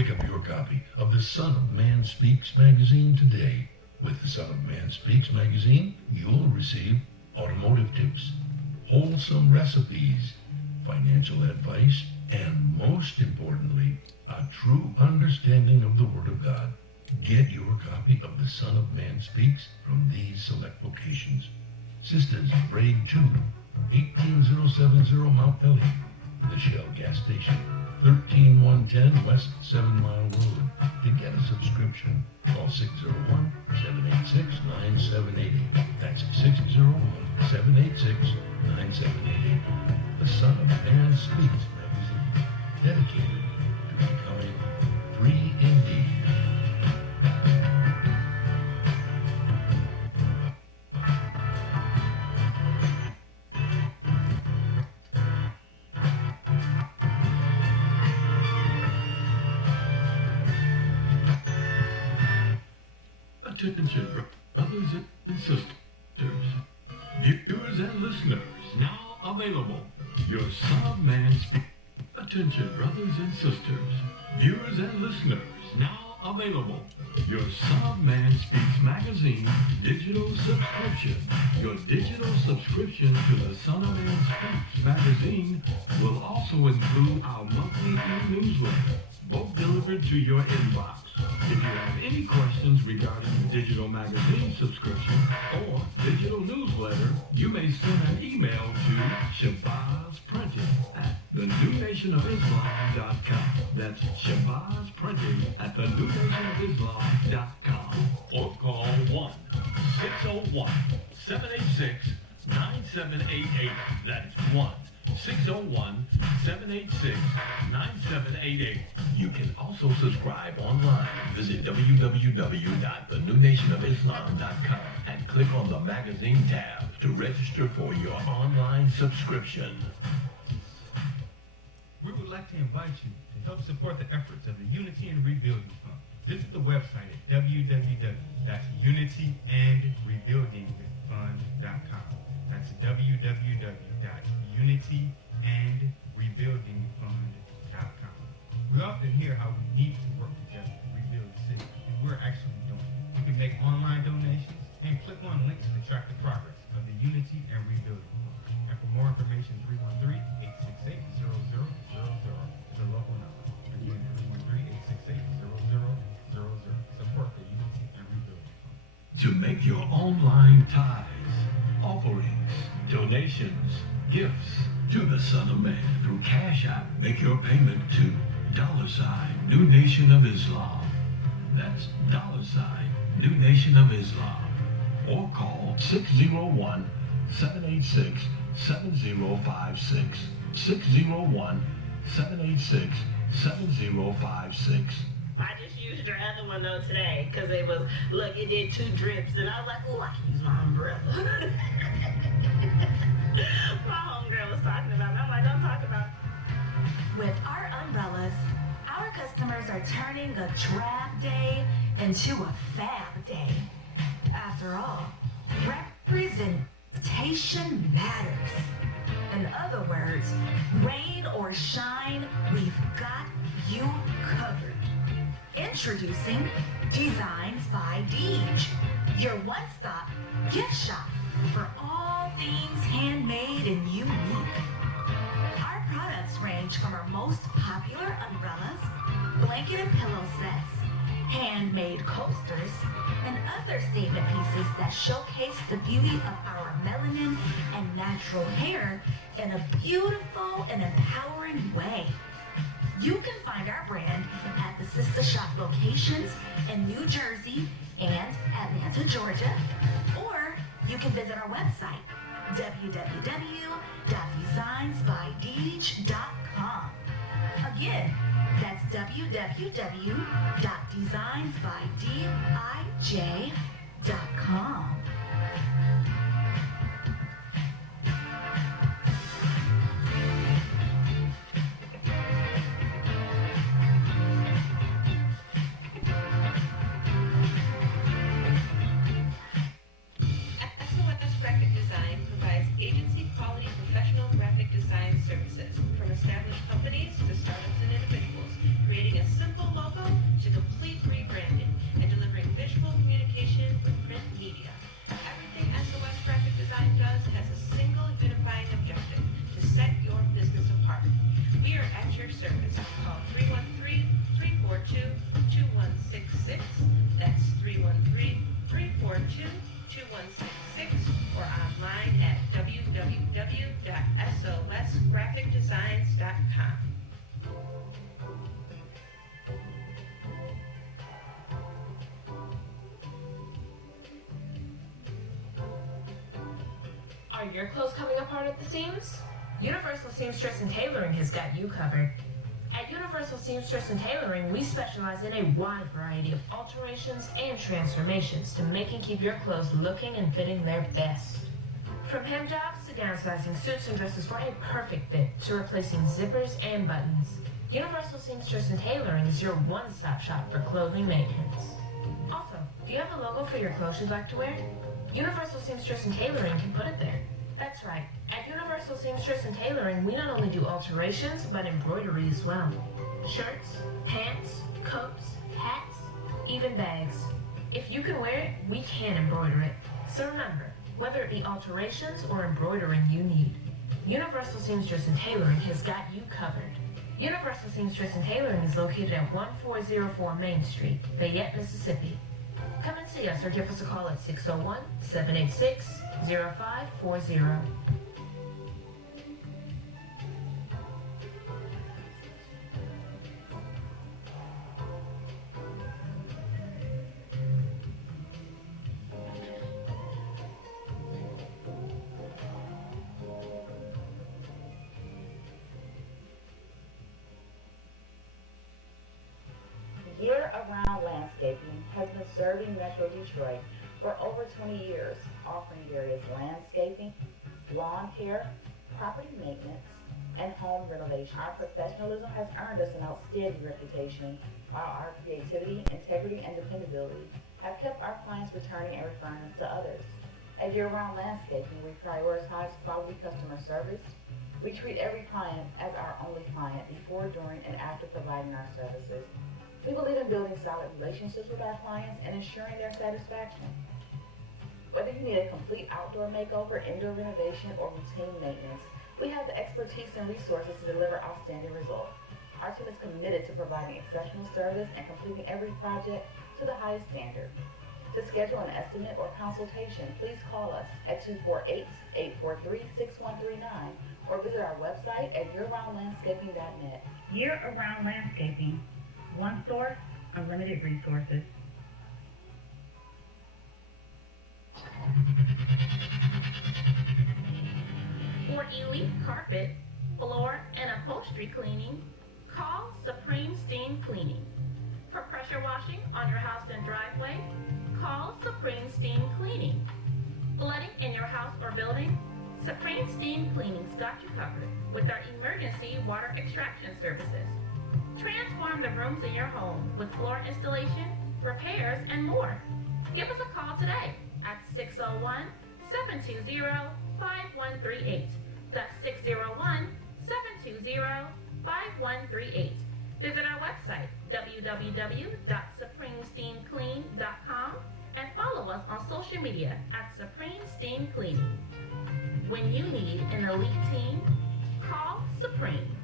Pick up your copy of the Son of Man Speaks magazine today. With the Son of Man Speaks magazine, you'll receive automotive tips, wholesome recipes, financial advice, and most importantly, a true understanding of the Word of God. Get your copy of the Son of Man Speaks from these select locations. Sisters, Braid 2, 18070 Mount Elliott, the Shell gas station, 13110 West 7 Mile Road. To get a subscription, call 601-786-9788. That's 601-786-9788. The Son of Man Speaks magazine, dedicated to becoming free indeed. Attention, brothers and sisters, viewers and listeners, now available. Your Son of Man Speaks. Attention, brothers and sisters, viewers and listeners, now available. Your Son of Man Speaks magazine digital subscription. Your digital subscription to the Son of Man Speaks magazine will also include our monthly e-newsletter, both delivered to your inbox. If you have any questions regarding the digital magazine subscription or digital newsletter, you may send an email to shabazsprinting@thenewnationofislam.com. That's shabazsprinting@thenewnationofislam.com. Or call 1-601-786-9788. That's 1-601-786-9788. You can also subscribe online. Visit www.thenewnationofislam.com and click on the magazine tab to register for your online subscription. We would like to invite you to help support the efforts of the Unity and Rebuilding Fund. Visit the website at www.unityandrebuildingfund.com. That's www.unityandrebuildingfund.com. We often hear how we need to work together to rebuild the city, and we're actually doing it. You can make online donations and click on links to track the progress of the Unity and Rebuilding Fund. And for more information, 313-868-0000 is a local number. Again, 313-868-0000. Support the Unity and Rebuilding Fund. To make your online tithes, offerings, donations, gifts to the Son of Man through Cash App, make your payment to $New Nation of Islam. That's $New Nation of Islam. Or call 601-786-7056. 601-786-7056. I just used your other one though today because it was, look, it did 2 drips and I was like, oh, I can use my umbrella. My homegirl was talking about it. I'm like, don't talk about it. With our umbrellas, our customers are turning a drab day into a fab day. After all, representation matters. In other words, rain or shine, we've got you covered. Introducing Designs by Deej, your one-stop gift shop for all things handmade and unique. Our products range from our most popular umbrellas, blanket and pillow sets, handmade coasters, and other statement pieces that showcase the beauty of our melanin and natural hair in a beautiful and empowering way. You can find our brand at the sister shop locations in New Jersey and Atlanta, Georgia, or you can visit our website, www.designsbydeej.com. Again, that's www.designsbydeej.com. Graphic Design provides agency-quality professional graphic design services from established companies to startups and individuals, creating a simple logo Are your clothes coming apart at the seams? Universal Seamstress and Tailoring has got you covered. At Universal Seamstress and Tailoring, we specialize in a wide variety of alterations and transformations to make and keep your clothes looking and fitting their best. From hem jobs to downsizing suits and dresses for a perfect fit to replacing zippers and buttons, Universal Seamstress and Tailoring is your one-stop shop for clothing maintenance. Also, do you have a logo for your clothes you'd like to wear? Universal Seamstress and Tailoring can put it there. That's right. At Universal Seamstress and Tailoring, we not only do alterations, but embroidery as well. Shirts, pants, coats, hats, even bags. If you can wear it, we can embroider it. So remember, whether it be alterations or embroidering you need, Universal Seamstress and Tailoring has got you covered. Universal Seamstress and Tailoring is located at 1404 Main Street, Fayette, Mississippi. Come and see us or give us a call at 601-786-0540. Year-Around Landscaping has been serving Metro Detroit for over 20 years, offering various landscaping, lawn care, property maintenance, and home renovation. Our professionalism has earned us an outstanding reputation, while our creativity, integrity, and dependability have kept our clients returning and referring us to others. At Year-Round Landscaping, we prioritize quality customer service. We treat every client as our only client before, during, and after providing our services. We believe in building solid relationships with our clients and ensuring their satisfaction. Whether you need a complete outdoor makeover, indoor renovation, or routine maintenance, we have the expertise and resources to deliver outstanding results. Our team is committed to providing exceptional service and completing every project to the highest standard. To schedule an estimate or consultation, please call us at 248-843-6139 or visit our website at yearoundlandscaping.net. Year-Around Landscaping. One source, unlimited resources. For elite carpet, floor, and upholstery cleaning, call Supreme Steam Cleaning. For pressure washing on your house and driveway, call Supreme Steam Cleaning. Flooding in your house or building? Supreme Steam Cleaning's got you covered with our emergency water extraction services. Transform the rooms in your home with floor installation, repairs, and more. Give us a call today at 601-720-5138. That's 601-720-5138. Visit our website, www.supremesteamclean.com, and follow us on social media at Supreme Steam Cleaning. When you need an elite team, call Supreme.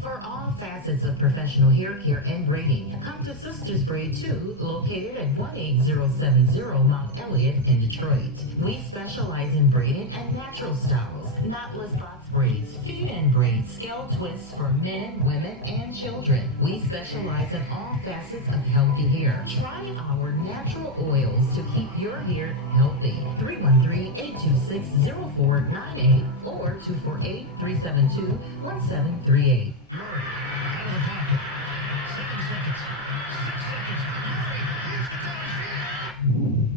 For all facets of professional hair care and braiding, come to Sisters Braid 2, located at 18070 Mount Elliott in Detroit. We specialize in braiding and natural styles, knotless box braids, feed-in braids, scale twists for men, women, and children. We specialize in all facets of healthy hair. Try our natural oils to keep your hair healthy. 313-826-0498 or 248-372-1738. Murray, out of the pocket. 7 seconds. 6 seconds. Murray, here's the downfield.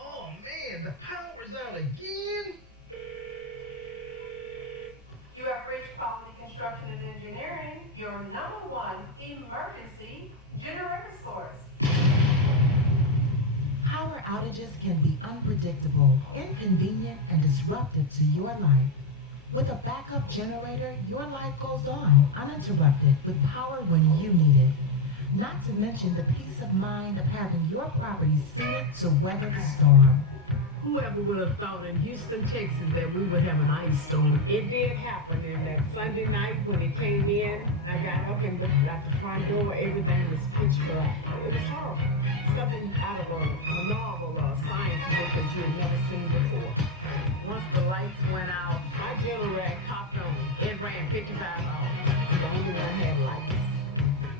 Oh man, the power's out again. You have reached Quality Construction and Engineering, your #1 emergency generator source. Power outages can be unpredictable, inconvenient, and disruptive to your life. With a backup generator, your life goes on uninterrupted with power when you need it. Not to mention the peace of mind of having your property seated to weather the storm. Whoever would have thought in Houston, Texas that we would have an ice storm? It did happen, and that Sunday night when it came in, I got up and looked out the front door, everything was pitch black. It was horrible. Something out of a novel or a science book that you had never seen before. Once the lights went out, my generator popped on. It ran 55 hours. The only one had lights.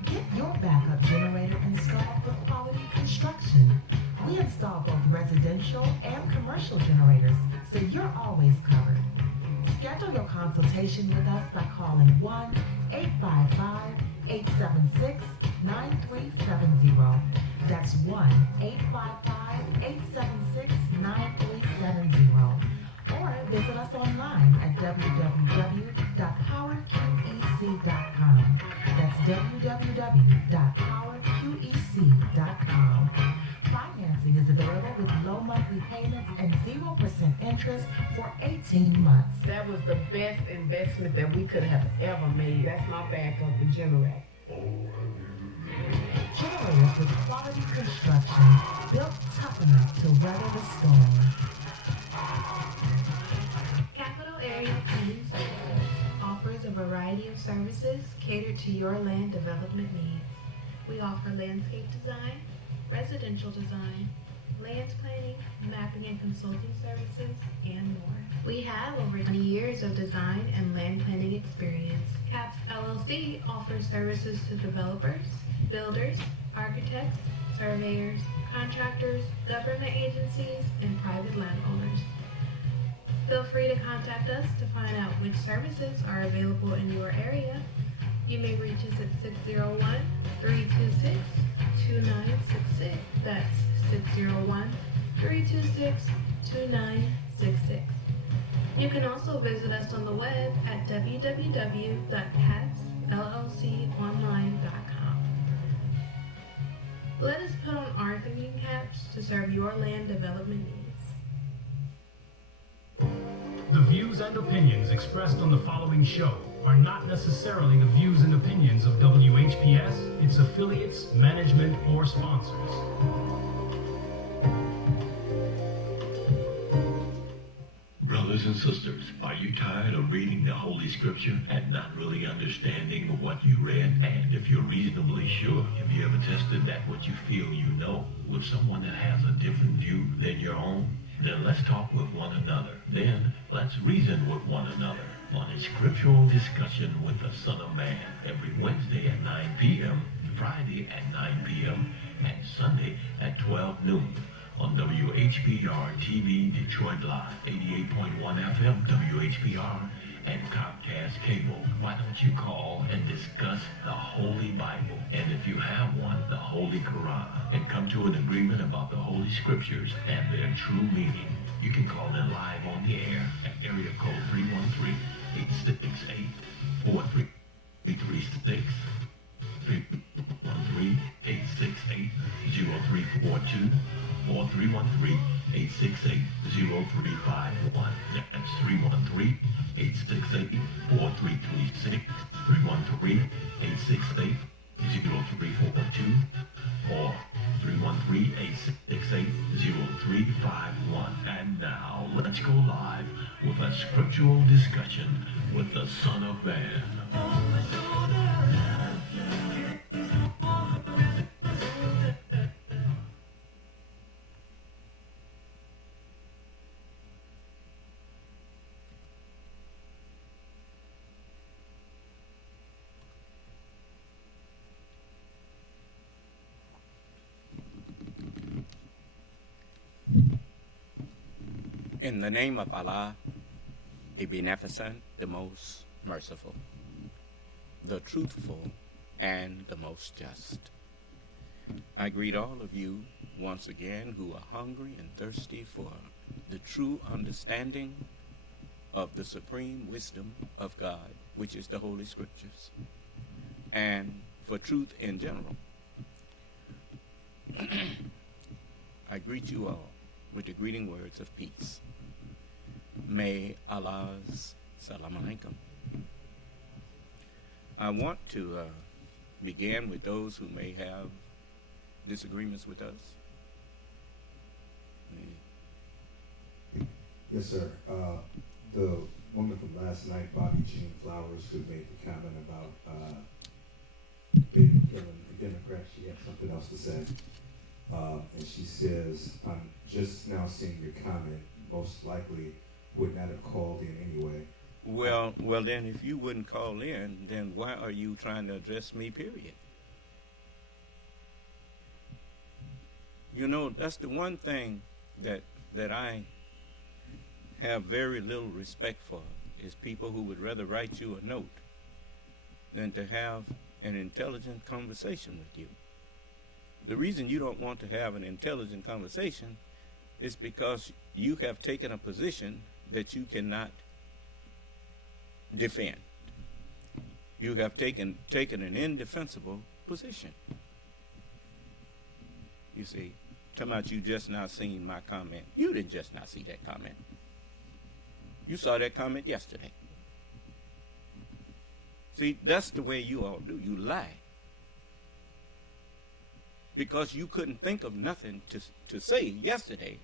Get your backup generator installed with Quality Construction. We install commercial generators, so you're always covered. Schedule your consultation with us by calling 1-855-876-9370. That's 1-855-876-9370. Or visit us online at www.powerqec.com. That's www.powerqec.com. Financing is available with low monthly payments and 0% interest for 18 months. That was the best investment that we could have ever made. That's my backup for generator. Generators with quality construction, built tough enough to weather the storm. Capital Area Planning Services offers a variety of services catered to your land development needs. We offer landscape design, residential design, land planning, mapping and consulting services, and more. We have over 20 years of design and land planning experience. CAPS LLC offers services to developers, builders, architects, surveyors, contractors, government agencies, and private landowners. Feel free to contact us to find out which services are available in your area. You may reach us at 601-326-2966. That's 601-326-2966. You can also visit us on the web at www.capsllconline.com. Let us put on our thinking caps to serve your land development needs. The views and opinions expressed on the following show are not necessarily the views and opinions of WHPS, its affiliates, management, or sponsors. Brothers and sisters, are you tired of reading the Holy Scripture and not really understanding what you read? And if you're reasonably sure, have you ever tested that what you feel you know with someone that has a different view than your own? Then let's talk with one another. Then let's reason with one another on a Scriptural Discussion with the Son of Man every Wednesday at 9 p.m., Friday at 9 p.m., and Sunday at 12 noon. On WHPR TV Detroit Live, 88.1 FM WHPR, and Comcast Cable. Why don't you call and discuss the Holy Bible, and if you have one, the Holy Quran, and come to an agreement about the Holy Scriptures and their true meaning? You can call in live on the air at area code 313-868-4336, 313-868-0342, or 313-868-0351. That's 313-868-4336, 313-868-0342, or 313-868-0351. And now, let's go live with a Scriptural Discussion with the Son of Man. In the name of Allah, the Beneficent, the Most Merciful, the Truthful, and the Most Just. I greet all of you once again who are hungry and thirsty for the true understanding of the supreme wisdom of God, which is the Holy Scriptures, and for truth in general. I greet you all with the greeting words of peace. May Allah's salam alaikum. I want to begin with those who may have disagreements with us. Yes, sir. The woman from last night, Bobby Jean Flowers, who made the comment about Biden killing the Democrats, she had something else to say. And she says, I'm just now seeing your comment, most likely would not have called in anyway. Well, then if you wouldn't call in, then why are you trying to address me, period? You know, that's the one thing that I have very little respect for is people who would rather write you a note than to have an intelligent conversation with you. The reason you don't want to have an intelligent conversation is because you have taken a position that you cannot defend. You have taken an indefensible position. You see, talking about you just now seen my comment. You didn't just now see that comment. You saw that comment yesterday. See, that's the way you all do. You lie. Because you couldn't think of nothing to say yesterday,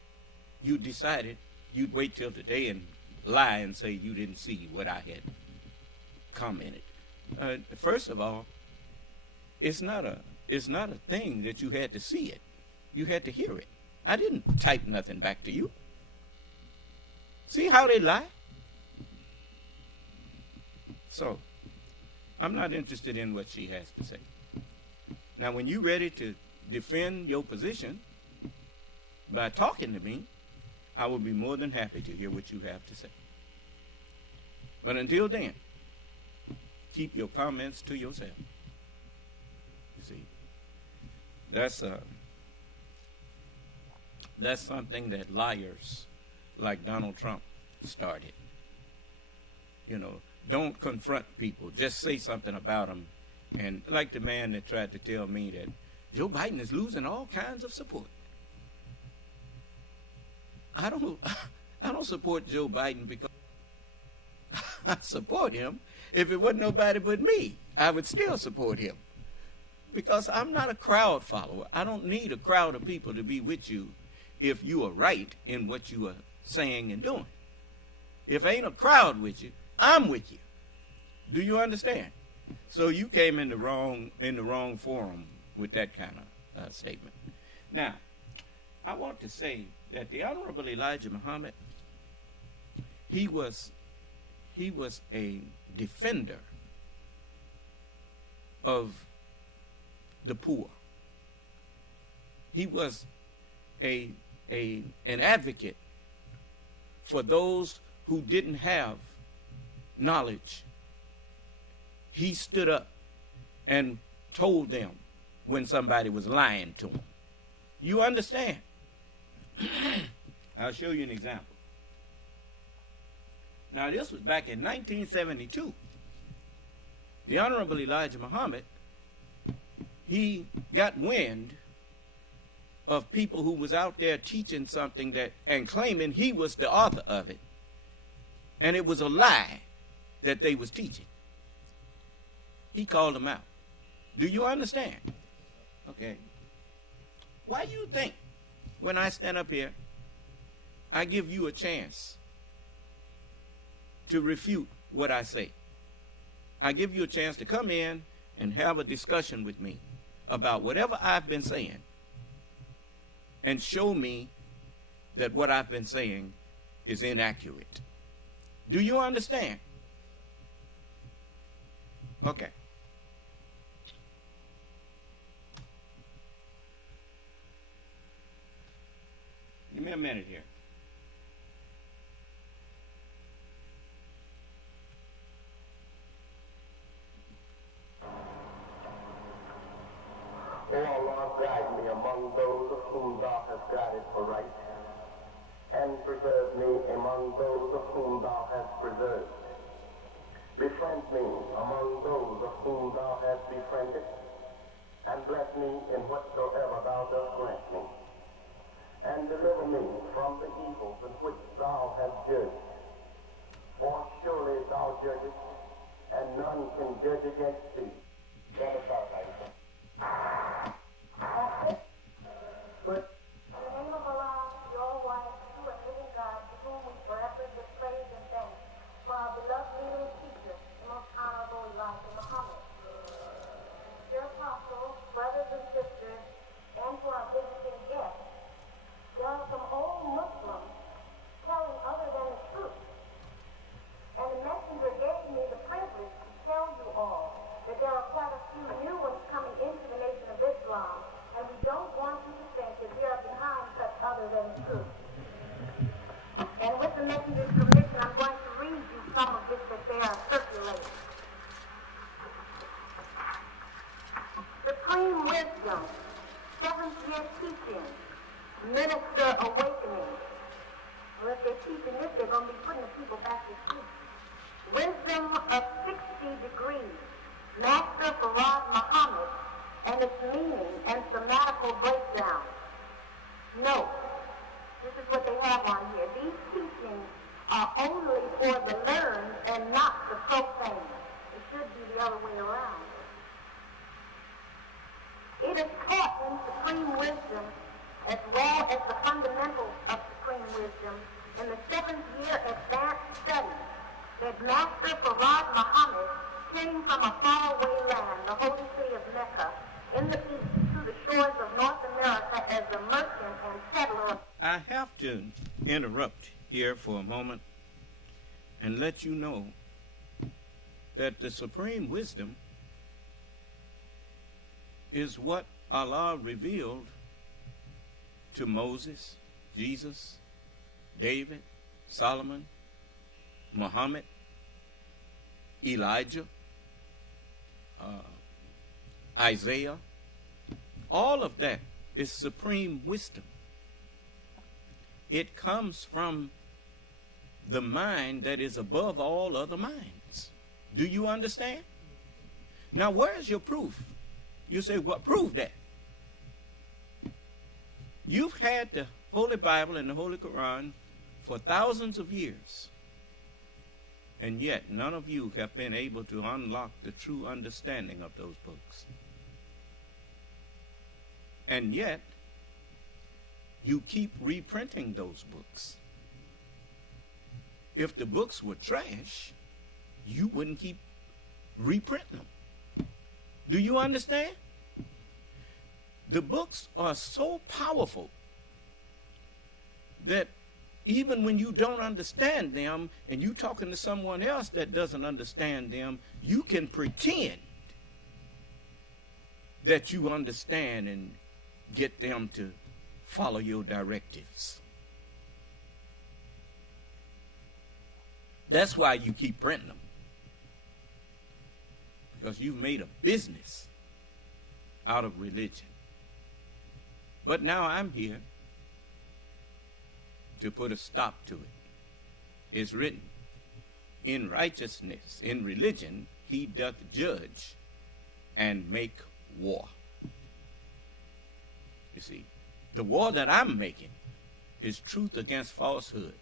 you decided you'd wait till today and lie and say you didn't see what I had commented. First of all, it's not a thing that you had to see it. You had to hear it. I didn't type nothing back to you. See how they lie? So, I'm not interested in what she has to say. Now, when you're ready to defend your position by talking to me, I will be more than happy to hear what you have to say. But until then, keep your comments to yourself. You see, that's something that liars like Donald Trump started. You know, don't confront people. Just say something about them. And like the man that tried to tell me that Joe Biden is losing all kinds of support. I don't support Joe Biden because I support him. If it wasn't nobody but me, I would still support him. Because I'm not a crowd follower. I don't need a crowd of people to be with you if you are right in what you are saying and doing. If ain't a crowd with you, I'm with you. Do you understand? So you came in the wrong forum with that kind of statement. Now, I want to say that the Honorable Elijah Muhammad, he was a defender of the poor. He was an advocate for those who didn't have knowledge. He stood up and told them when somebody was lying to him. You understand? I'll show you an example. Now, this was back in 1972. The Honorable Elijah Muhammad, he got wind of people who was out there teaching something and claiming he was the author of it. And it was a lie that they was teaching. He called them out. Do you understand? Okay. Why do you think when I stand up here, I give you a chance to refute what I say? I give you a chance to come in and have a discussion with me about whatever I've been saying and show me that what I've been saying is inaccurate. Do you understand? Okay. Give me a minute here. O Allah, guide me among those of whom thou hast guided for right, and preserve me among those of whom thou hast preserved. Befriend me among those of whom thou hast befriended, and bless me in whatsoever thou dost grant me. And deliver me from the evils in which thou hast judged. For surely thou judgest, and none can judge against thee. But in the name of Allah, your one and true and living God, to whom we forever give praise and thanks, for our beloved leader and teacher, the most honorable Elijah Muhammad. Dear apostles, brothers and sisters, and to our visiting guests, there are some old Muslims telling other than the truth. And the messenger gave me the privilege to tell you all that there are quite a few new ones coming into the nation seventh year teaching, minister awakening. Well, if they're teaching this, they're going to be putting the people back to sleep. Wisdom of 60 degrees, Master Farad Muhammad, and its meaning and thematical breakdown. Note, this is what they have on here. These teachings are only for the learned and not the profane. It should be the other way around. It is taught in supreme wisdom as well as the fundamentals of supreme wisdom in the 7th year advanced study that Master Farad Muhammad came from a faraway land, the holy city of Mecca, in the east to the shores of North America as a merchant and settler. I have to interrupt here for a moment and let you know that the supreme wisdom is what Allah revealed to Moses, Jesus, David, Solomon, Muhammad, Elijah, Isaiah. All of that is supreme wisdom. It comes from the mind that is above all other minds. Do you understand? Now, where's your proof? You say, what? Prove that. You've had the Holy Bible and the Holy Quran for thousands of years, and yet none of you have been able to unlock the true understanding of those books. And yet, you keep reprinting those books. If the books were trash, you wouldn't keep reprinting them. Do you understand? The books are so powerful that even when you don't understand them and you're talking to someone else that doesn't understand them, you can pretend that you understand and get them to follow your directives. That's why you keep printing them. Because you've made a business out of religion. But now I'm here to put a stop to it. It's written, in righteousness, in religion, he doth judge and make war. You see, the war that I'm making is truth against falsehood,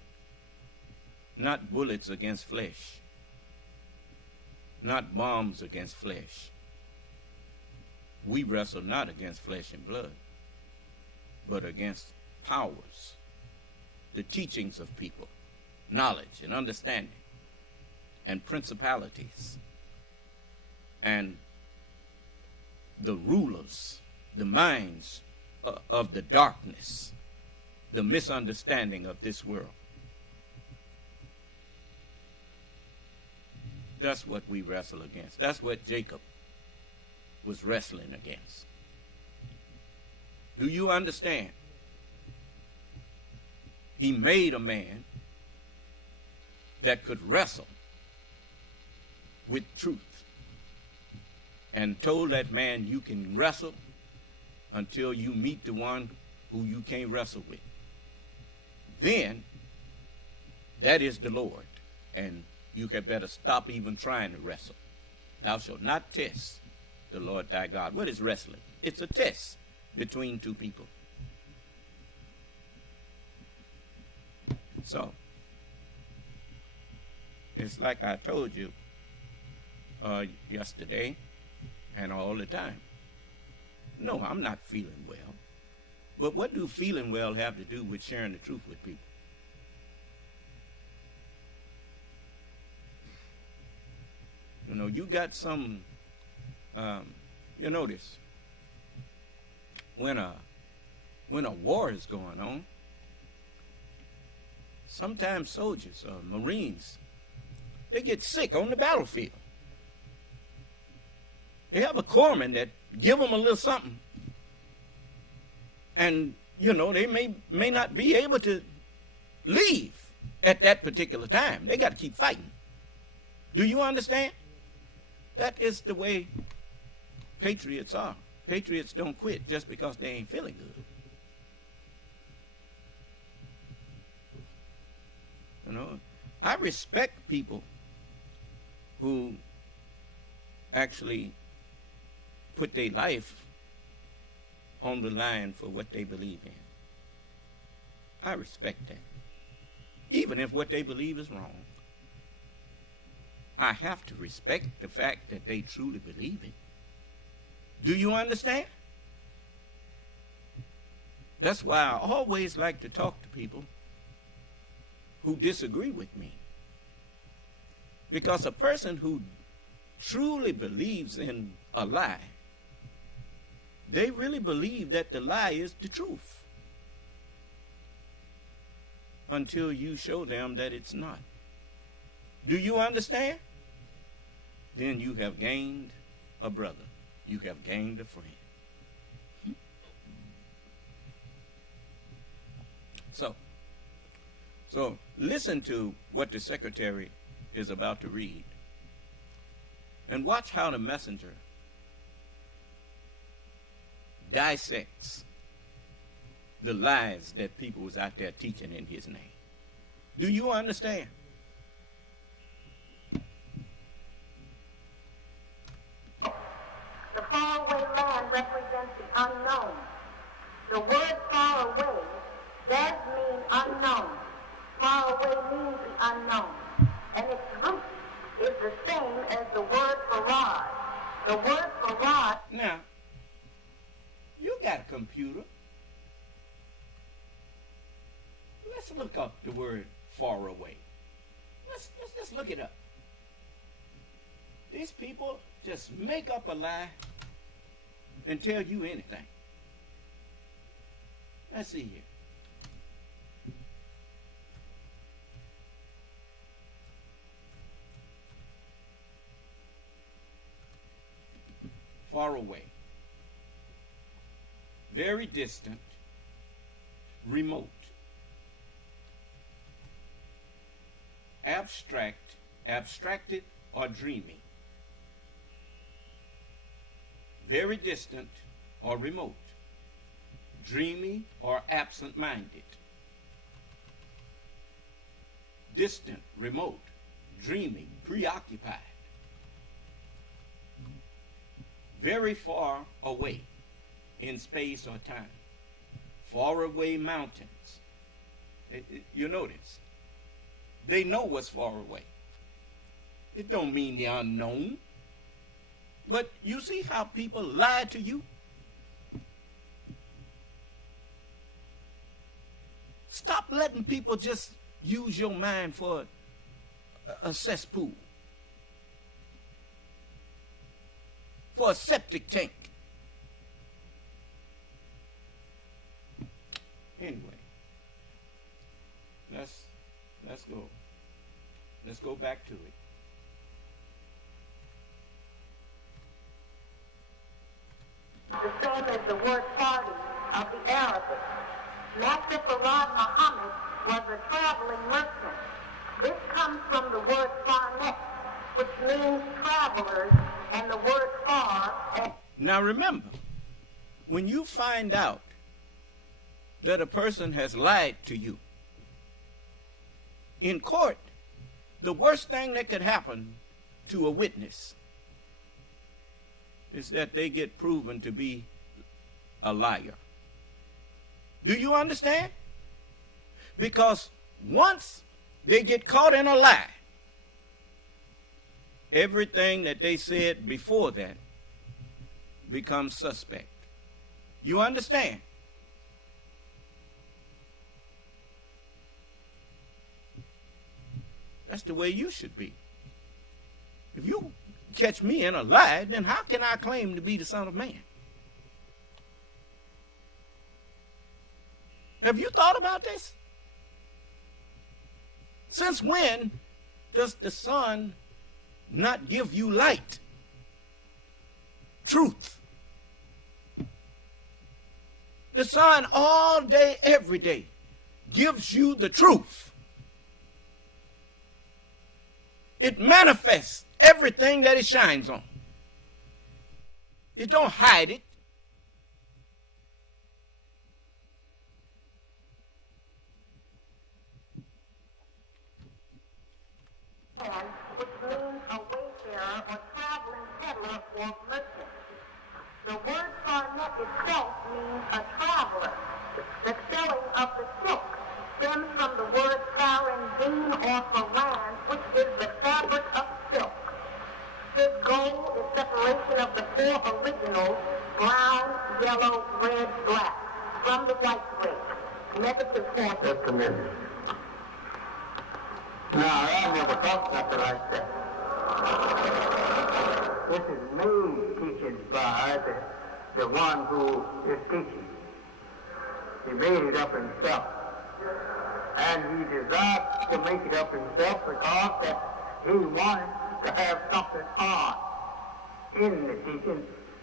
not bullets against flesh, not bombs against flesh. We wrestle not against flesh and blood, but against powers, the teachings of people, knowledge and understanding, and principalities, and the rulers, the minds of the darkness, the misunderstanding of this world. That's what we wrestle against. That's what Jacob was wrestling against. Do you understand? He made a man that could wrestle with truth and told that man, you can wrestle until you meet the one who you can't wrestle with. Then, that is the Lord, and you had better stop even trying to wrestle. Thou shalt not test the Lord thy God. What is wrestling? It's a test between two people. So, it's like I told you yesterday and all the time. No, I'm not feeling well. But what do feeling well have to do with sharing the truth with people? You know, you got some, you notice, when a war is going on, sometimes soldiers or Marines, they get sick on the battlefield. They have a corpsman that give them a little something. And, you know, they may not be able to leave at that particular time. They got to keep fighting. Do you understand? That is the way patriots are. Patriots don't quit just because they ain't feeling good. You know, I respect people who actually put their life on the line for what they believe in. I respect that. Even if what they believe is wrong. I have to respect the fact that they truly believe it. Do you understand? That's why I always like to talk to people who disagree with me. Because a person who truly believes in a lie, they really believe that the lie is the truth until you show them that it's not. Do you understand? Then you have gained a brother. You have gained a friend. So listen to what the secretary is about to read. And watch how the messenger dissects the lies that people was out there teaching in his name. Do you understand? The faraway land represents the unknown. The word far away does mean unknown. Far away means the unknown. And its root is the same as the word for rod. The word for rod... Now, you got a computer. Let's look up the word far away. Let's just look it up. These people just make up a lie and tell you anything. Let's see here. Far away, very distant, remote, abstract, abstracted, or dreamy, very distant or remote, dreamy or absent-minded, distant, remote, dreaming, preoccupied, very far away in space or time, far away mountains. You notice, they know what's far away. It don't mean the unknown. But you see how people lie to you? Stop letting people just use your mind for a cesspool, for a septic tank. Anyway, let's go. Let's go back to it. The same as the word party of the Arabic. Master Farad Muhammad was a traveling merchant. This comes from the word farnet, which means travelers, and the word far. Now remember, when you find out that a person has lied to you in court, the worst thing that could happen to a witness is that they get proven to be a liar. Do you understand? Because once they get caught in a lie, everything that they said before that becomes suspect. You understand? That's the way you should be. If you catch me in a lie, then how can I claim to be the Son of Man? Have you thought about this? Since when does the sun not give you light? Truth. The sun all day, every day, gives you the truth. It manifests everything that it shines on. It don't hide it. means a traveler. The spelling of the silk stems from the word farandine or faran, which is the fabric of silk. His goal is separation of the four originals, brown, yellow, red, black, from the white race. Method is formed. Just a minute. Now, I never thought something like that. This is made teaching by the one who is teaching. He made it up himself. And he desired to make it up himself because that he wanted to have something on in the teaching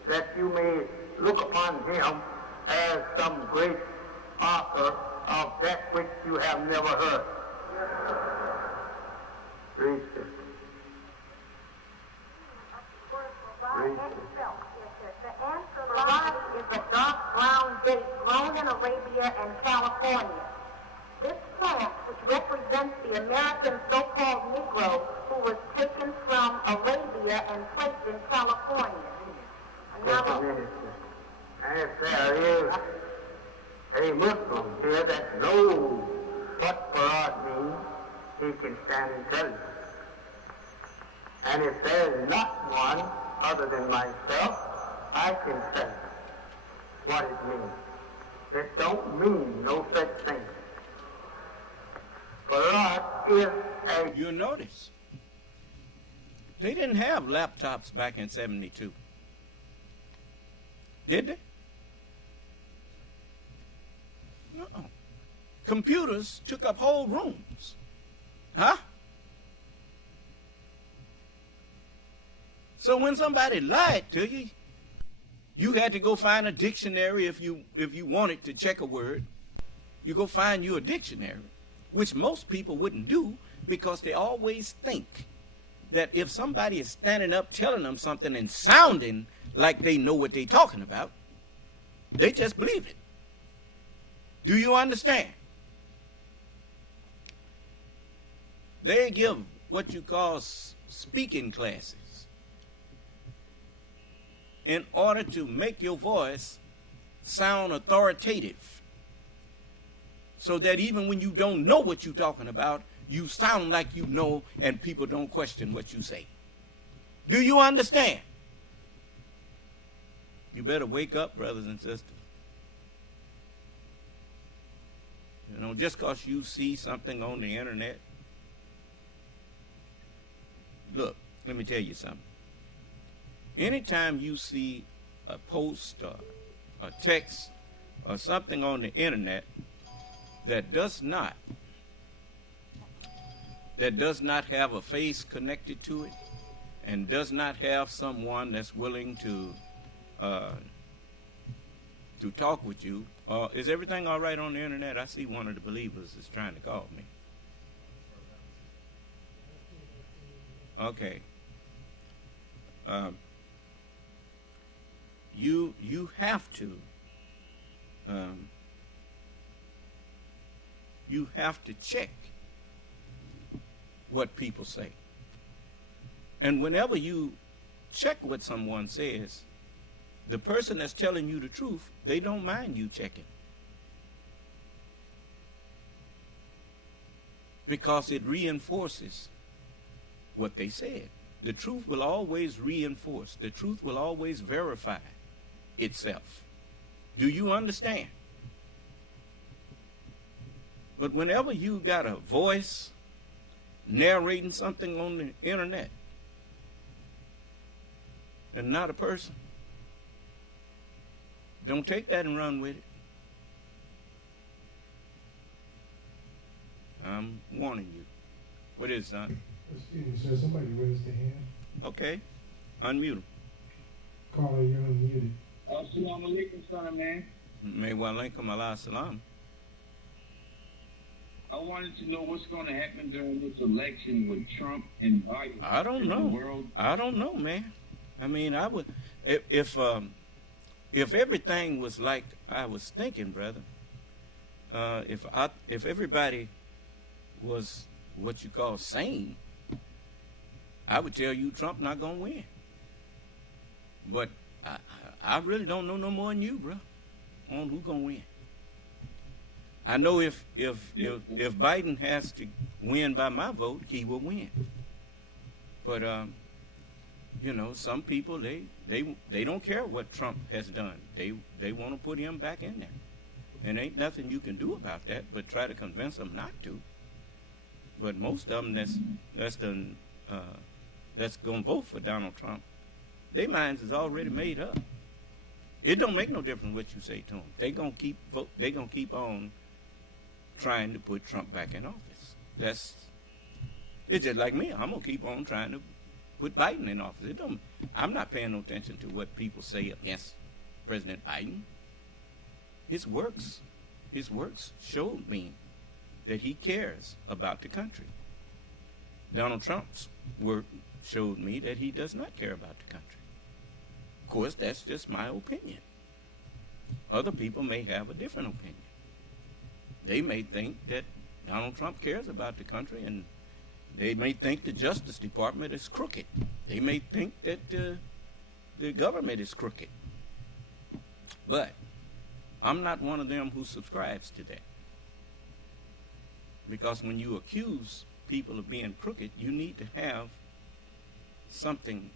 that you may look upon him as some great author of that which you have never heard. Read, sister. Read, sister. The answer variety is a dark brown date grown in Arabia and California. This plant, which represents the American so-called Negro who was taken from Arabia and placed in California. Just a minute, sister. And if there is a Muslim here that knows what Farad means, he can stand and tell you. And if there is not one other than myself, I can tell you what it means. It don't mean no such thing. Farad is a... You notice, they didn't have laptops back in 72. Did they? No. Computers took up whole rooms. Huh? So when somebody lied to you, you had to go find a dictionary if you wanted to check a word. You go find you a dictionary, which most people wouldn't do because they always think that if somebody is standing up telling them something and sounding like they know what they're talking about, they just believe it. Do you understand? They give what you call speaking classes in order to make your voice sound authoritative, so that even when you don't know what you're talking about, you sound like you know and people don't question what you say. Do you understand? You better wake up, brothers and sisters. You know, just because you see something on the internet. Look, let me tell you something. Anytime you see a post or a text or something on the internet that does not have a face connected to it and does not have someone that's willing to talk with you, is everything all right on the internet? I see one of the believers is trying to call me. Okay. You have to check what people say. And whenever you check what someone says, the person that's telling you the truth, they don't mind you checking. Because it reinforces what they said. The truth will always reinforce. The truth will always verify itself. Do you understand? But whenever you got a voice narrating something on the internet and not a person, don't take that and run with it. I'm warning you. What is it, son? Excuse me, sir. Somebody raised their hand. Okay. Unmute him. Caller, you're unmuted. Assalamu alaikum, son of man. May wa alaikum ala salam. I wanted to know what's going to happen during this election with Trump and Biden. I don't know. I don't know, man. I mean, I would if everything was like I was thinking, brother. If everybody was what you call sane, I would tell you Trump not gonna win. But I really don't know no more than you, bro, on who's going to win. I know if Biden has to win by my vote, he will win. But some people they don't care what Trump has done. They want to put him back in there, and ain't nothing you can do about that but try to convince them not to. But most of them that's gonna vote for Donald Trump, their minds is already made up. It don't make no difference what you say to them. They gonna keep on trying to put Trump back in office. It's just like me. I'm gonna keep on trying to put Biden in office. I'm not paying no attention to what people say against President Biden. His works showed me that he cares about the country. Donald Trump's work showed me that he does not care about the country. Of course, that's just my opinion. Other people may have a different opinion. They may think that Donald Trump cares about the country, and they may think the Justice Department is crooked. They may think that the government is crooked. But I'm not one of them who subscribes to that. Because when you accuse people of being crooked, you need to have something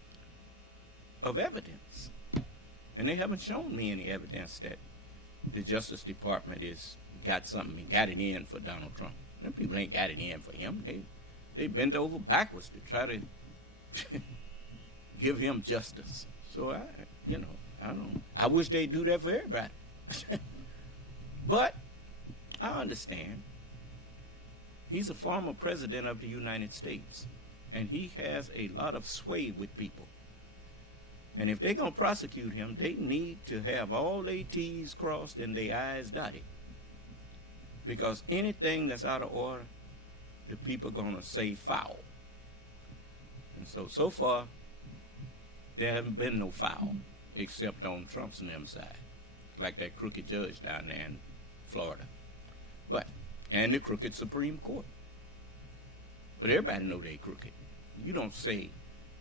of evidence. And they haven't shown me any evidence that the Justice Department got it in for Donald Trump. Them people ain't got it in for him. They bent over backwards to try to give him justice. So I wish they'd do that for everybody. But I understand. He's a former president of the United States, and he has a lot of sway with people. And if they're going to prosecute him, they need to have all their T's crossed and their I's dotted. Because anything that's out of order, the people are going to say foul. And so far, there haven't been no foul, except on Trump's and them side. Like that crooked judge down there in Florida. And the crooked Supreme Court. But everybody know they crooked. You don't say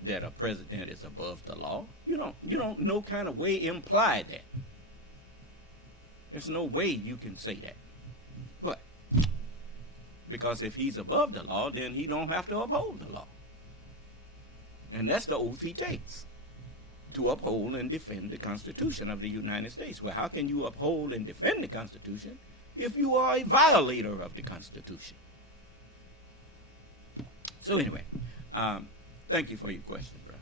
that a president is above the law. You don't no kind of way imply that. There's no way you can say that. But because if he's above the law, then he don't have to uphold the law. And that's the oath he takes, to uphold and defend the Constitution of the United States. Well, how can you uphold and defend the Constitution if you are a violator of the Constitution? So anyway, thank you for your question, bro.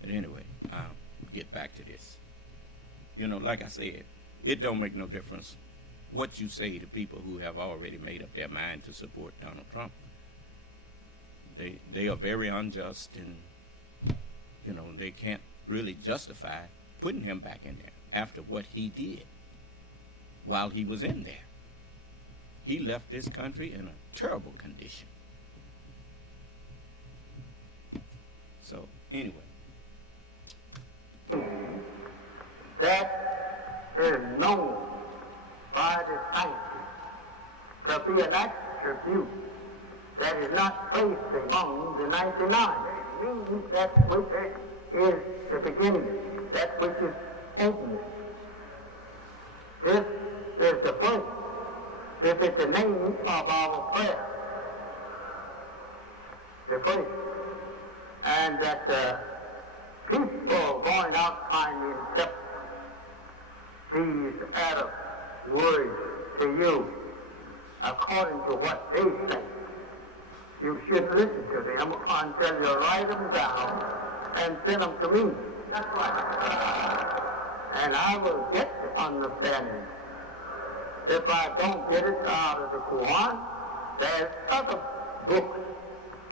But anyway, get back to this. Like I said, it don't make no difference what you say to people who have already made up their mind to support Donald Trump. They are very unjust, and they can't really justify putting him back in there after what he did while he was in there. He left this country in a terrible condition. So, anyway. That is known by the scientists to be an attribute that is not placed among the 99. It means that which is the beginning, that which is openness. This is the first. This is the name of our prayer. The first. And that people going out trying to interpret these Arab words to you according to what they think. You should listen to them until you write them down and send them to me. That's right. And I will get the understanding. If I don't get it out of the Quran, there's other books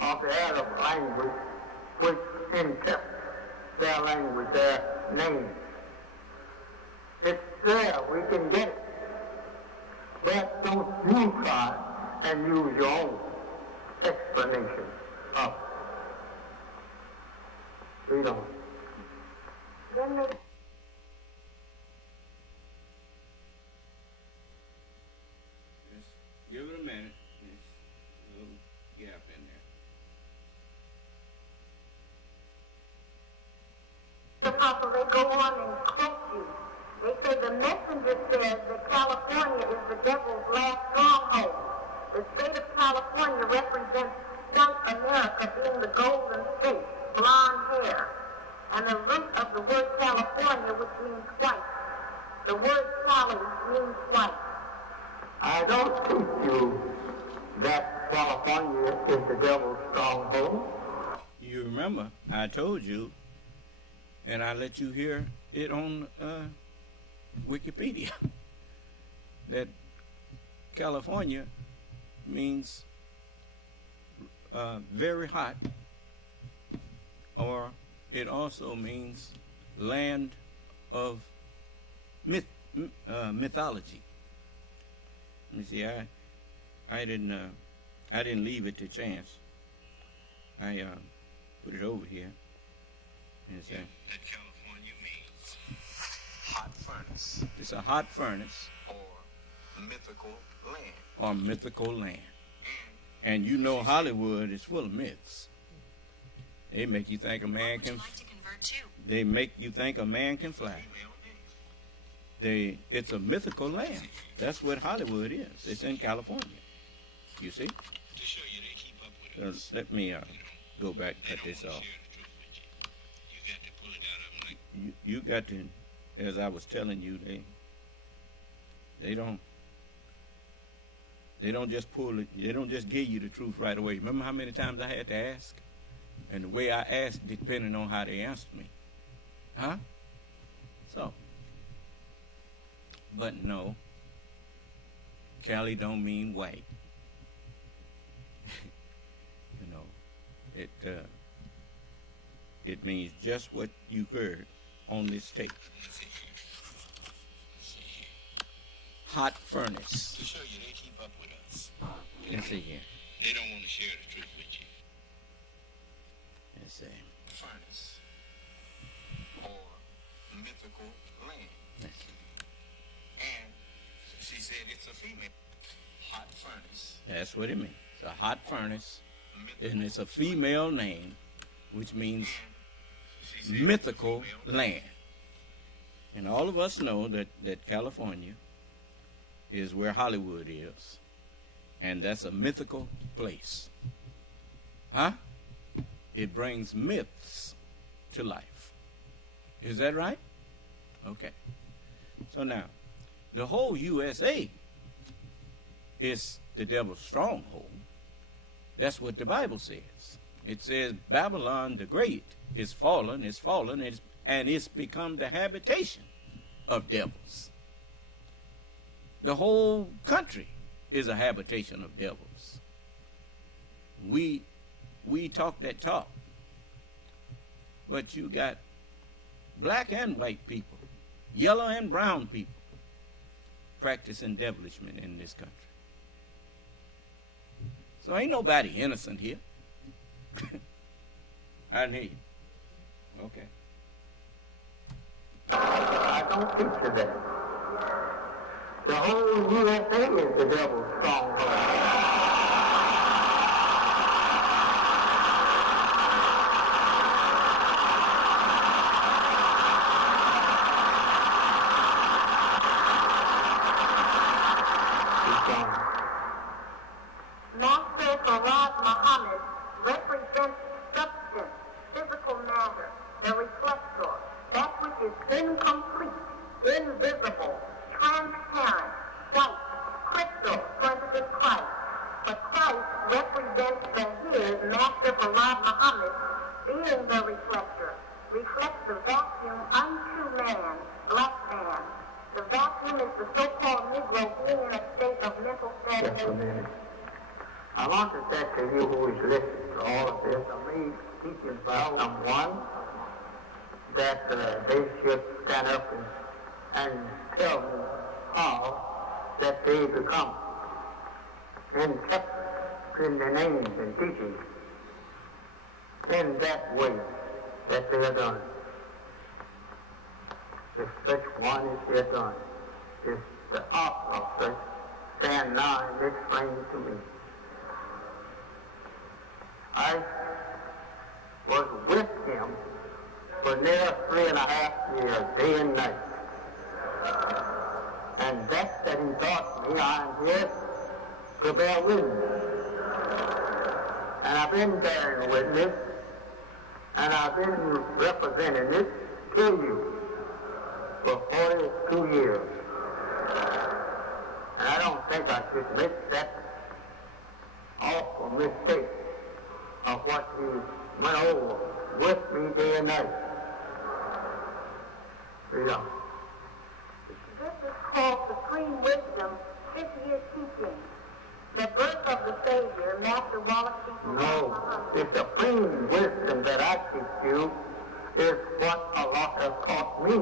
of the Arab language which interpret their language, their names. It's there, we can get it. But don't you try and use your own explanation of it. We don't. Then they... Give it a minute. There's a little gap in there. Apostle, they go on and quote you. They say the messenger says I don't teach you that California is the devil's stronghold. You remember, I told you, and I let you hear it on Wikipedia, that California means very hot, or it also means land of mythology. Let me see. I didn't leave it to chance. I put it over here. And it's that California means hot furnace. It's a hot furnace. Or mythical land. Or mythical land. And you know Hollywood is full of myths. They make you think a man can. They make you think a man can fly. It's a mythical land. That's what Hollywood is. It's in California. You see? To show you they keep up with us. Let me go back and cut this off. You got to pull it out of them. You got to, as I was telling you, they don't just pull it. They don't just give you the truth right away. Remember how many times I had to ask? And the way I asked depending on how they answered me. Huh? So. But no. Cali don't mean white. You know, it means just what you heard on this tape. Hot furnace. To show you they keep up with us. Let's see here. They don't want to share the truth with you. Let's see. Furnace. Or mythical land. Let's see. And she said it's a female. Hot furnace. That's what it means. It's a hot furnace. And it's a female name, which means mythical land. And all of us know that California is where Hollywood is. And that's a mythical place. Huh? It brings myths to life. Is that right? Okay. So now, the whole USA is the devil's stronghold. That's what the Bible says. It says Babylon the Great is fallen, and it's become the habitation of devils. The whole country is a habitation of devils. We talk that talk, but you got black and white people, yellow and brown people practicing devilishment in this country. So ain't nobody innocent here. I didn't hear you. Okay. I don't teach you that. The whole USA is the devil's stronghold. Master Farad Muhammad represents substance, physical matter, the reflector, that which is incomplete, invisible, transparent, white, crystal, for instance, Christ. But Christ represents Master Farad Muhammad, being the reflector, reflects the vacuum unto man, black man. The vacuum is the so-called Negro being in a state of mental stagnation. Just a minute. I want to say to you who is listening to all of this, I'm teaching about someone that they should stand up and tell me how that they become and kept in the names and teachings in that way that they are done. If such one is here done, if the author of such stand now and explain to me. I was with him for near 3.5 years, day and night. And that he taught me, I'm here to bear witness. And I've been bearing witness, and I've been representing it to you for 42 years. And I don't think I should make that awful mistake of what he went over with me day and night. Yeah. This is called Supreme Wisdom, 5th year teaching. The birth of the Savior, Master Wallace C. No, the supreme wisdom that I teach you is what Allah has taught me.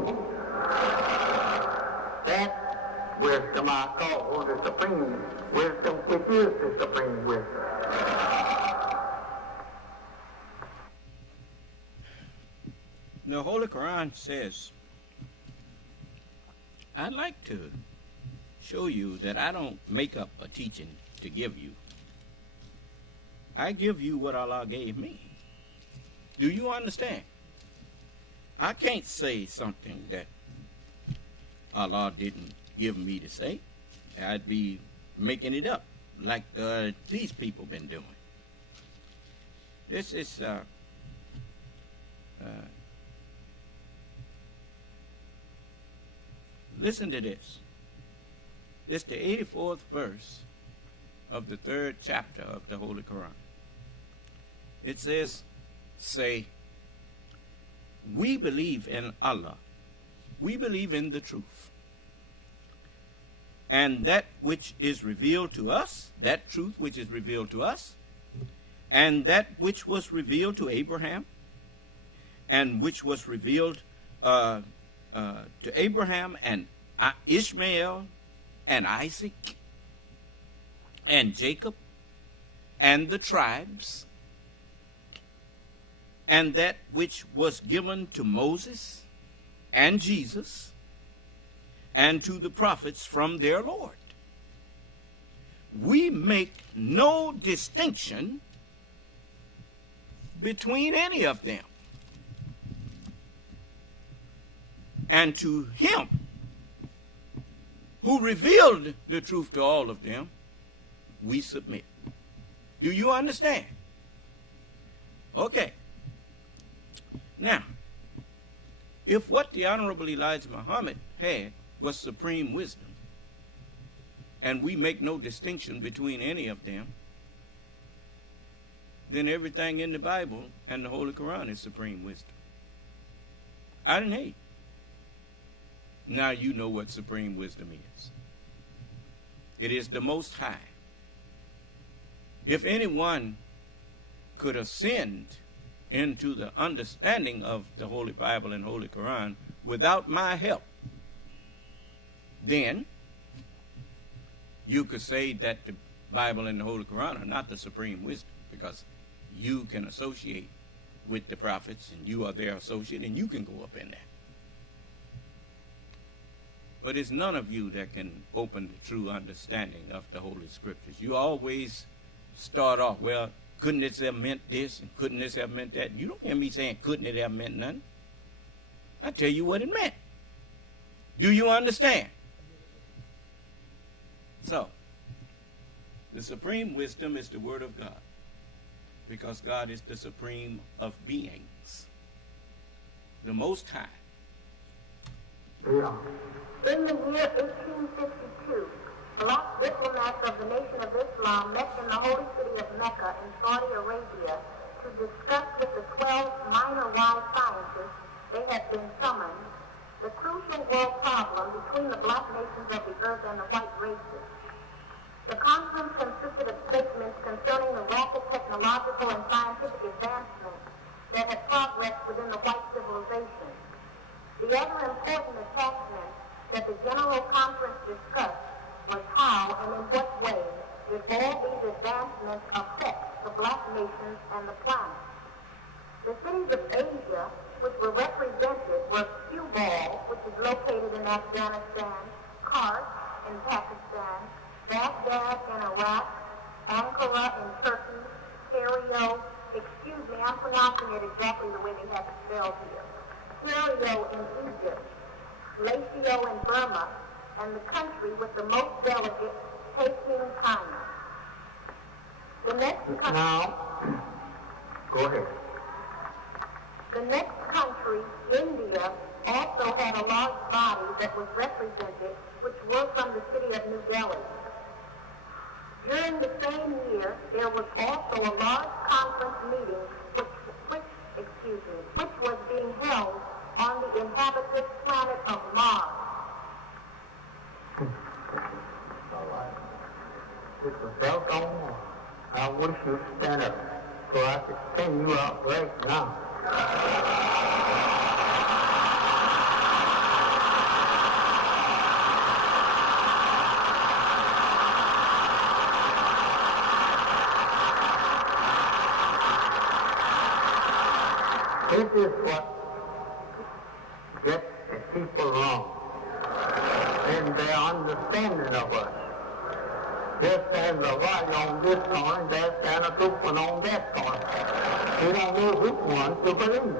That wisdom I call the supreme wisdom, which is the supreme wisdom. The Holy Quran says, I'd like to show you that I don't make up a teaching to give you. I give you what Allah gave me. Do you understand? I can't say something that Allah didn't give me to say. I'd be making it up like these people been doing. This is listen to this. This is the 84th verse of the 3rd chapter of the Holy Quran. It says, say, we believe in Allah. We believe in the truth. And that which is revealed to us, that truth which is revealed to us, and that which was revealed to Abraham, and which was revealed to Abraham and Ishmael and Isaac and Jacob and the tribes, and that which was given to Moses and Jesus and to the prophets from their Lord. We make no distinction between any of them. And to him who revealed the truth to all of them, we submit. Do you understand? Okay. Now, if what the Honorable Elijah Muhammad had was supreme wisdom, and we make no distinction between any of them, then everything in the Bible and the Holy Quran is supreme wisdom. I didn't hate. Now you know what supreme wisdom is. It is the Most High. If anyone could ascend into the understanding of the Holy Bible and Holy Quran without my help, then you could say that the Bible and the Holy Quran are not the supreme wisdom, because you can associate with the prophets and you are their associate and you can go up in there. But it's none of you that can open the true understanding of the Holy Scriptures. You always start off, well, couldn't this have meant this and couldn't this have meant that? You don't hear me saying couldn't it have meant nothing. I tell you what it meant. Do you understand? So, the supreme wisdom is the Word of God, because God is the supreme of beings, the Most High. In the year 1852, black diplomats of the Nation of Islam met in the holy city of Mecca in Saudi Arabia to discuss with the 12 minor wise scientists they had been summoned the crucial world problem between the black nations of the earth and the white races. The conference consisted of statements concerning the rapid technological and scientific advancements that had progressed within the white civilization. The other important attachment that the General Conference discussed was how and in what way did all these advancements affect the black nations and the planet. The cities of Asia which were represented were Cubal, which is located in Afghanistan, Kars in Pakistan, Baghdad in Iraq, Ankara in Turkey, Cairo, I'm pronouncing it exactly the way they have it spelled here, Cairo in Egypt, Lacio in Burma, and the country with the most delegates, Peking, China. The next country... Now, go ahead. The next country, India, also had a large body that was represented, which were from the city of New Delhi. During the same year, there was also a large conference meeting which was being held on the inhabited planet of Mars. All right. This was held on Mars. I wish you'd stand up so I could send you out right now. This is what gets the people wrong in their understanding of us. There stands a light on this corner, there stands a truth one on that corner. You don't know which one to believe.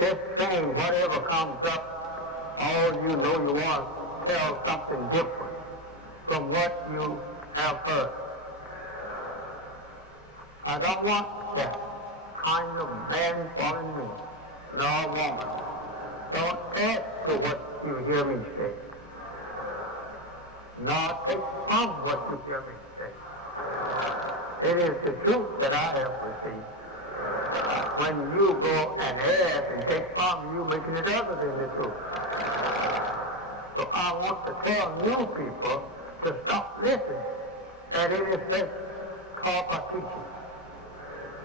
Just saying whatever comes up, all you know you want to tell something different from what you have heard. I don't want that kind of man following me, nor woman. Don't add to what you hear me say, nor take from what you hear me say. It is the truth that I have received. When you go and add and take from, you making it other than the truth. So I want to tell new people to stop listening at any such talk or teaching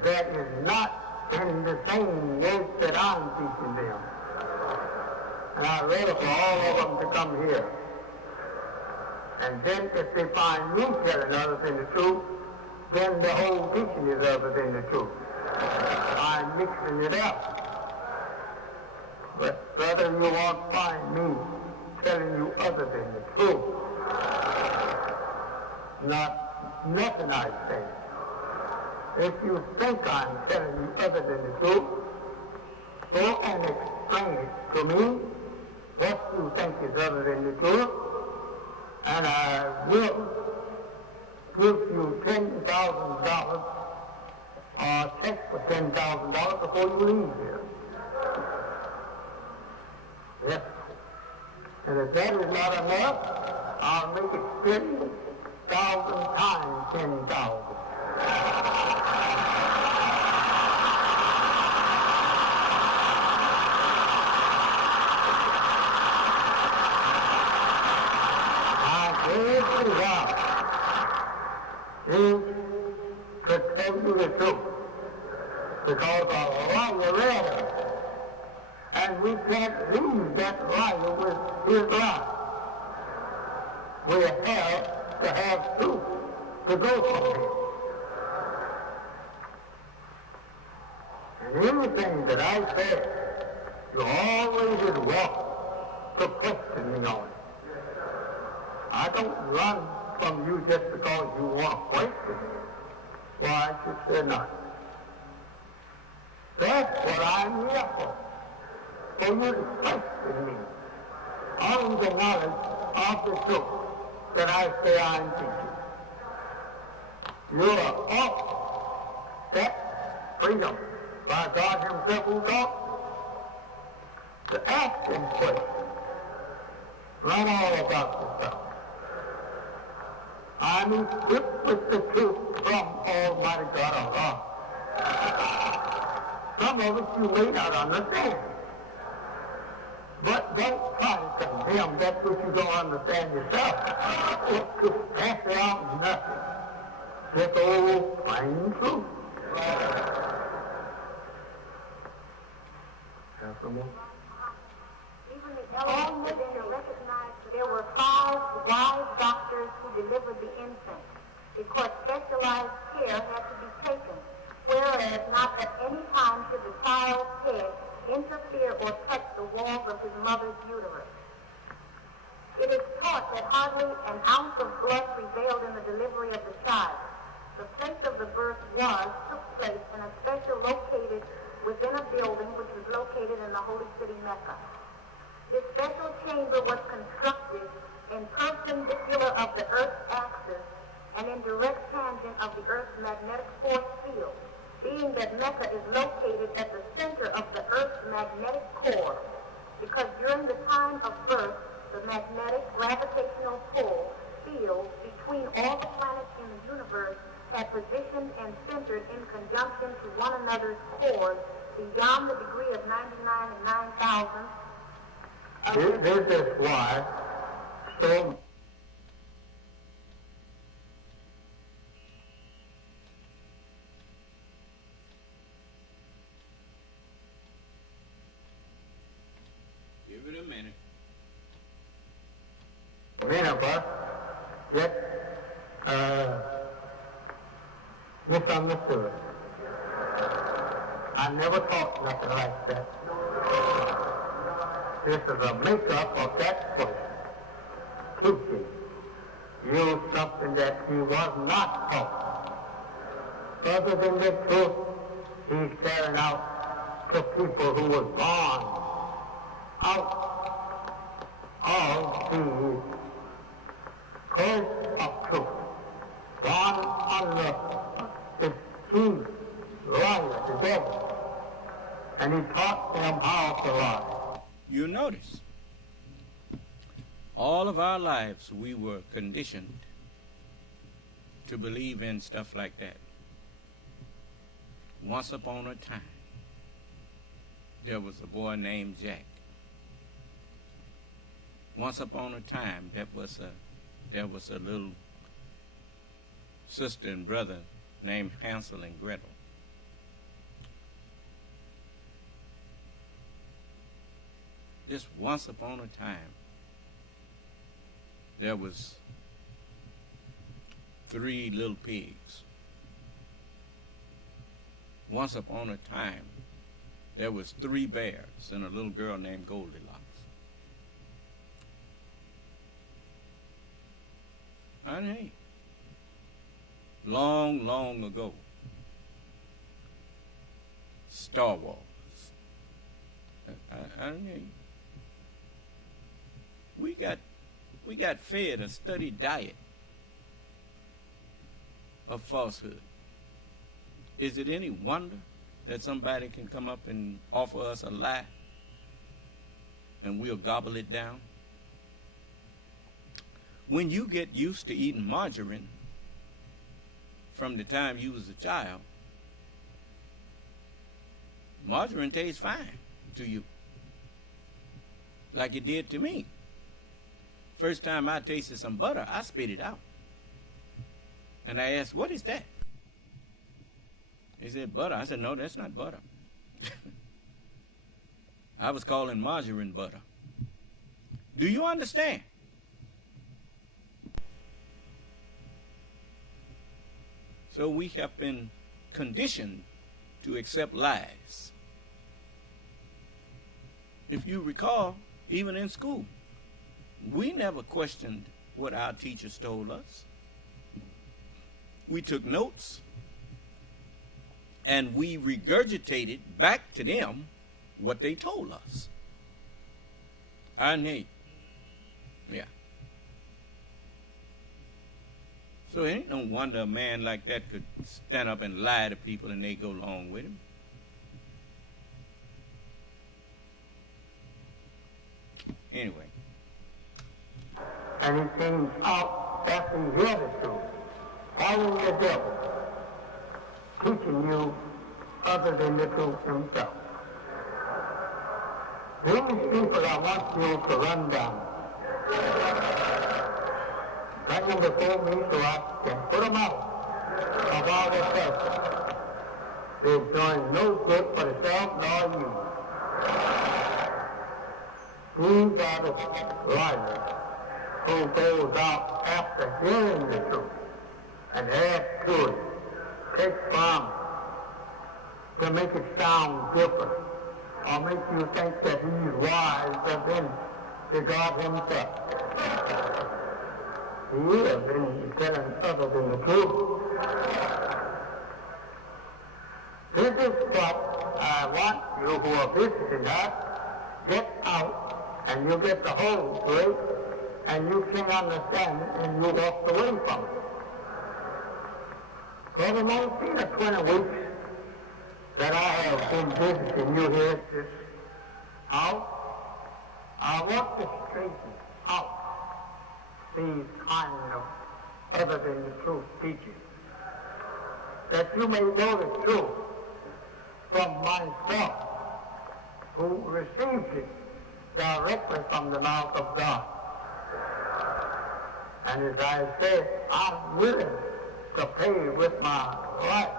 that is not in the same words that I'm teaching them. And I'd rather for all of them to come here. And then if they find me telling other than the truth, then the whole teaching is other than the truth. I'm mixing it up. But brother, you won't find me telling you other than the truth. Nothing I say. If you think I'm telling you other than the truth, go and explain it to me, what you think is other than the truth, and I will give you $10,000 or a check for $10,000 before you leave here. Yes. And if that is not enough, I'll make it 10,000 times 10,000. Is to tell you the truth, because a liar is, and we can't leave that liar with his lie. We have to have truth to go from him. And anything that I say, you always is welcome to question me on it. I don't run from you just because you want to question me. Why should say not? That's what I'm here for you to question me on the knowledge of the truth that I say I'm teaching. You are off that freedom by God himself who taught to ask him questions. Learn all about yourself. I'm equipped with the truth from Almighty God Allah. Some of it you may not understand. But don't try to condemn that which you don't understand yourself. It could pass it out nothing. Just old plain truth. Have some more? Even the elders didn't recognize that there were 5 wise doctors who delivered the infant, because specialized care had to be taken, whereas not at any time should the child's head interfere or touch the walls of his mother's uterus. It is taught that hardly an ounce of blood prevailed in the delivery of the child. The place of the birth took place in a special located within a building which was located in the holy city Mecca. This special chamber was constructed in perpendicular of the Earth's axis and in direct tangent of the Earth's magnetic force field, being that Mecca is located at the center of the Earth's magnetic core, because during the time of birth, the magnetic gravitational pull field between all the planets in the universe had positioned and centered in conjunction to one another's cores beyond the degree of 99 and 9,000. This is why so Give it a minute. many of us get misunderstood. I never thought nothing like that. This is a makeup of that person teaching you something that he was not taught. Other than the truth, he's carrying out to people who were gone out of the curse of truth, gone under the chief liar, the devil, and he taught them how to lie. You notice, all of our lives we were conditioned to believe in stuff like that. Once upon a time, there was a boy named Jack. Once upon a time, there was a little sister and brother named Hansel and Gretel. Just once upon a time, there was 3 little pigs. Once upon a time, there was 3 bears and a little girl named Goldilocks. Honey, long, long ago, Star Wars. I mean, we got fed a steady diet of falsehood. Is it any wonder that somebody can come up and offer us a lie and we'll gobble it down? When you get used to eating margarine from the time you was a child, margarine tastes fine to you, like it did to me. First time I tasted some butter, I spit it out. And I asked, what is that? He said, butter. I said, no, that's not butter. I was calling margarine butter. Do you understand? So we have been conditioned to accept lies. If you recall, even in school, we never questioned what our teachers told us. We took notes and we regurgitated back to them what they told us. I need. Yeah. So it ain't no wonder a man like that could stand up and lie to people and they go along with him. Anyway. And he came out after he heard the truth, following the devil, teaching you other than the truth himself. These people I want you to run down. Bring them before me so I can put them out of all their presence. They're doing no good for themselves nor you. These are the liars who goes out after hearing the truth and add to it, take from to make it sound different or make you think that he's wiser than the God himself. He is been telling other than the truth. This is what I want you who are visiting us, get out and you get the whole truth and you can understand it and you walk away from it. For the 19 or 20 weeks that I have been visiting you here at this house, I want to straighten out these kind of other than the truth teaching, that you may know the truth from myself, who received it directly from the mouth of God. And as I said, I'm willing to pay with my life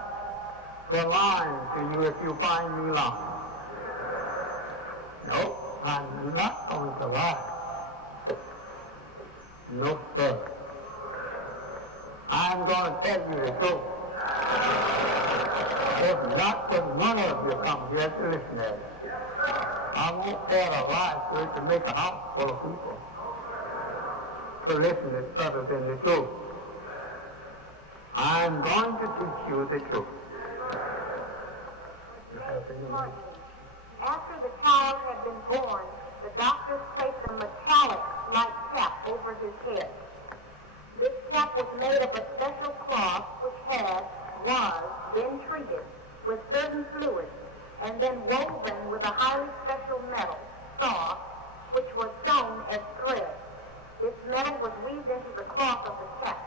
for lying to you if you find me lying. No, I'm not going to lie. No, sir. I'm going to tell you the truth. If not for one of you come here to listen at it, I won't add a lie to it to make a house full of people to listen to other than the truth. I'm going to teach you the truth. After the child had been born, the doctors placed a metallic-like cap over his head. This cap was made of a special cloth which was then treated with certain fluids and then woven with a highly special metal, soft, which was sewn as thread. This metal was weaved into the cloth of the cap.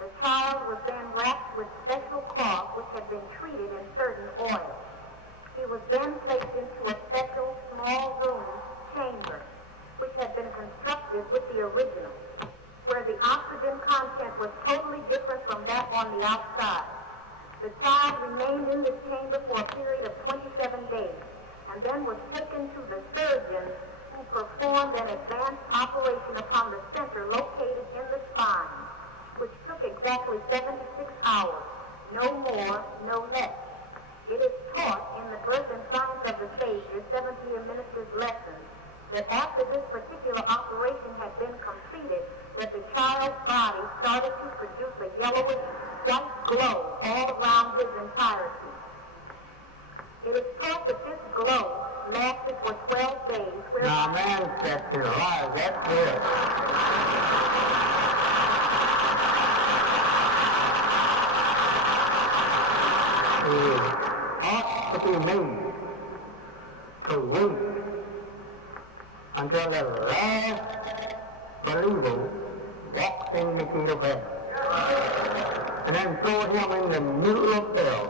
The child was then wrapped with special cloth which had been treated in certain oils. He was then placed into a special small room, chamber, which had been constructed with the original, where the oxygen content was totally different from that on the outside. The child remained in this chamber for a period of 27 days, and then was taken to the surgeon who performed an advanced operation upon the center located in the spine, which took exactly 76 hours, no more, no less. It is taught in the Birth and Science of the Savior 70-year minister's lessons that after this particular operation had been completed, that the child's body started to produce a yellowish white glow all around his entirety. It is taught that this glow lasted for 12 days. Now, man said to lie, that's good. It ought to be made to wait until the last believer walks in the gate of heaven, and then throw him in the middle of hell.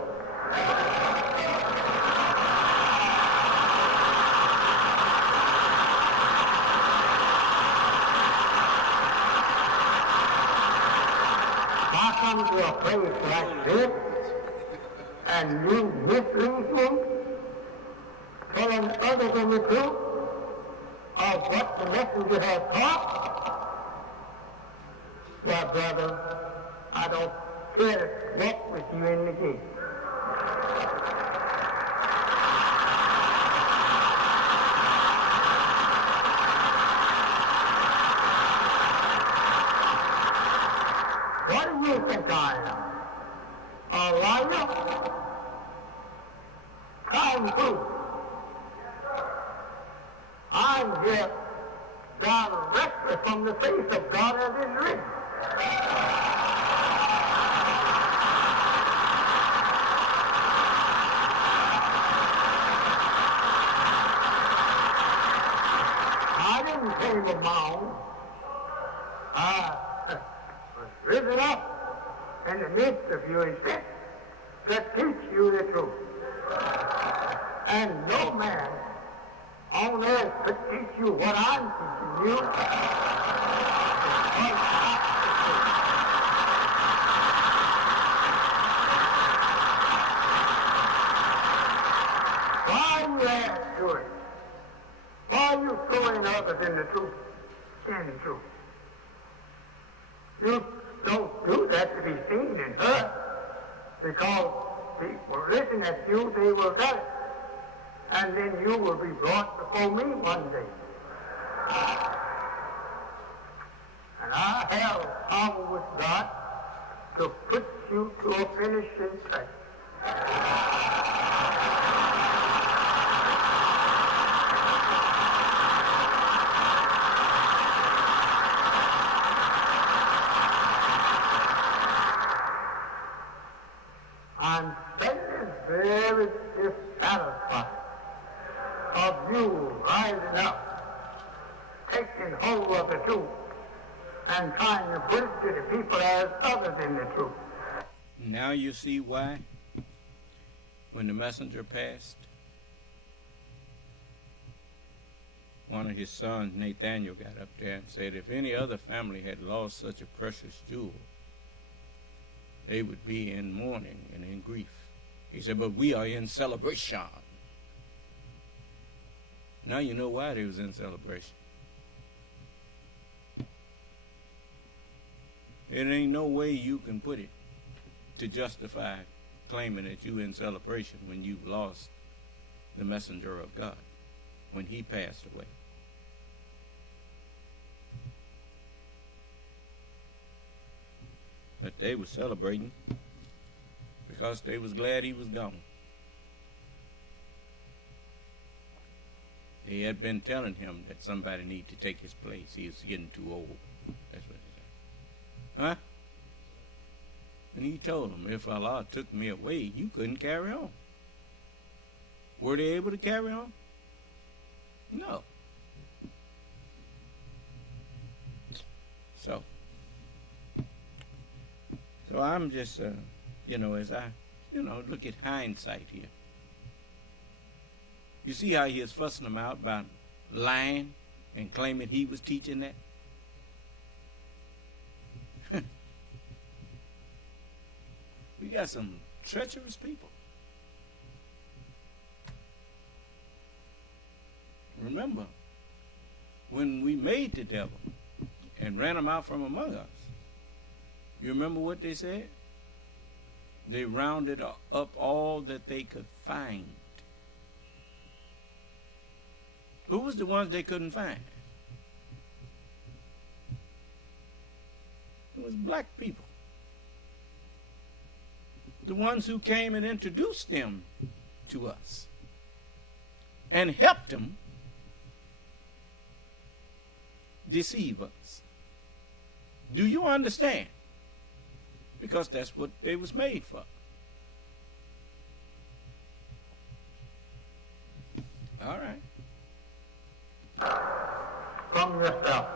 I come to a place like this, and you mislead me, telling others than the truth of what the messenger has taught. Well, brother, I don't care to walk with you in the gate. What do you think I am? A liar? Time proof. I'm here directly from the face of God as is written. I didn't came of my own. I was risen up in the midst of you and sent to teach you the truth. And no man on earth could teach you what I'm teaching you. Why you add to it? Why you throw in other than the truth in the truth? You don't do that to be seen and heard, because people listen at you, they will tell it. And then you will be brought before me one day. And I have power with God to put you to a finishing touch. I'm very dissatisfied of you rising up, taking hold of the truth, and trying to put it to the people as other than the truth. Now you see why, when the messenger passed, one of his sons, Nathaniel, got up there and said, if any other family had lost such a precious jewel, they would be in mourning and in grief. He said, but we are in celebration. Now you know why they was in celebration. It ain't no way you can put it to justify claiming that you in celebration when you've lost the messenger of God, when he passed away. But they were celebrating because they was glad he was gone. They had been telling him that somebody needed to take his place. He was getting too old. That's what they said. Huh? And he told them, if Allah took me away, you couldn't carry on. Were they able to carry on? No. So I'm just, as I, look at hindsight here. You see how he is fussing them out about lying and claiming he was teaching that? We got some treacherous people. Remember, when we made the devil and ran him out from among us, you remember what they said? They rounded up all that they could find. Who was the ones they couldn't find? It was black people. The ones who came and introduced them to us and helped them deceive us. Do you understand? Because that's what they was made for. All right. From yourself.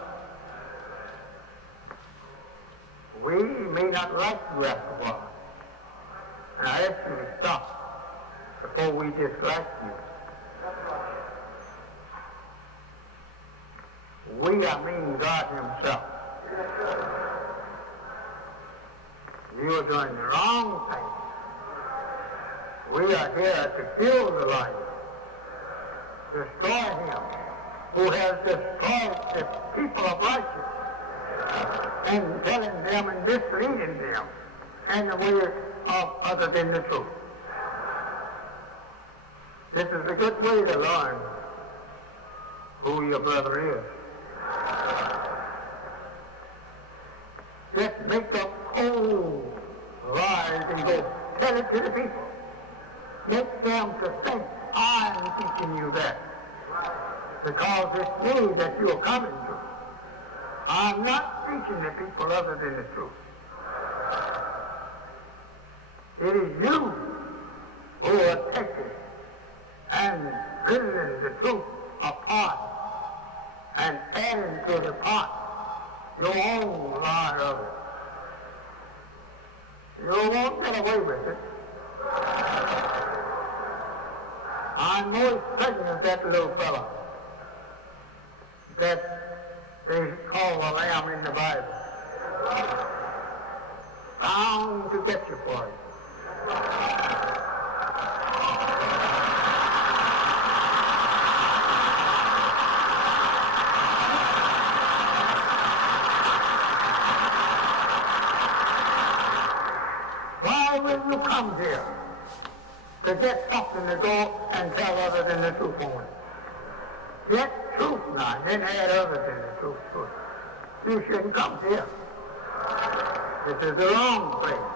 We may not like you after a while. And I ask you to stop before we dislike you. We, I mean God himself. You are doing the wrong thing. We are here to kill the lion, destroy him who has destroyed the people of righteousness, and telling them and misleading them in the way of other than the truth. This is a good way to learn who your brother is. Just make up cold lies and go tell it to the people. Make them to think I'm teaching you that. Because it's me that you're coming to. I'm not teaching the people other than the truth. It is you who are taking and riddling the truth apart and adding to the pot your own lie of it. You won't get away with it. I'm more certain of that little fellow that they call a lamb in the Bible. Bound to get you for it. Why will you come here to get something to go and tell other than the truth only? Get truth now, then add other than the truth to it. You shouldn't come here. This is the wrong place.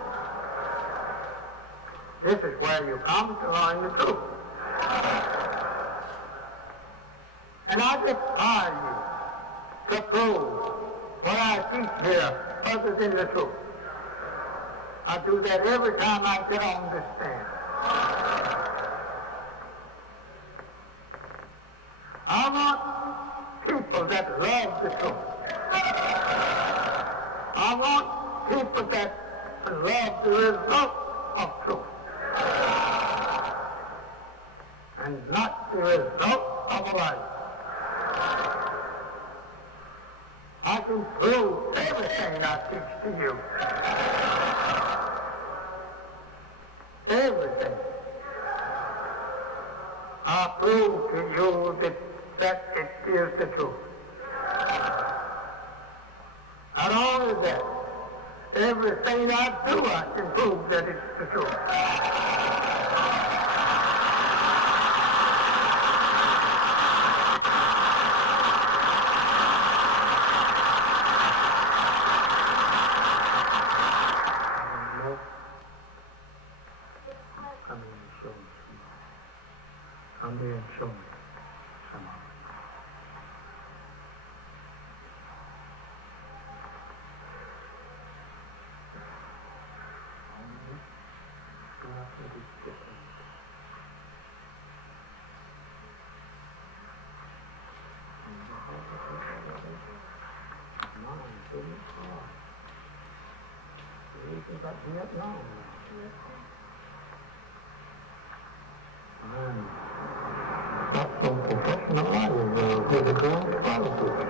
This is where you come to learn the truth. And I defy you to prove what I teach here other than the truth. I do that every time I get on this stand. I want people that love the truth. want people that love the result of truth and not the result of a lie. I can prove everything I teach to you. Everything. I prove to you that it is the truth. Not only that, everything I do, I can prove that it's the truth. Come here and show me some of it. That's some professional liars with the grand politics.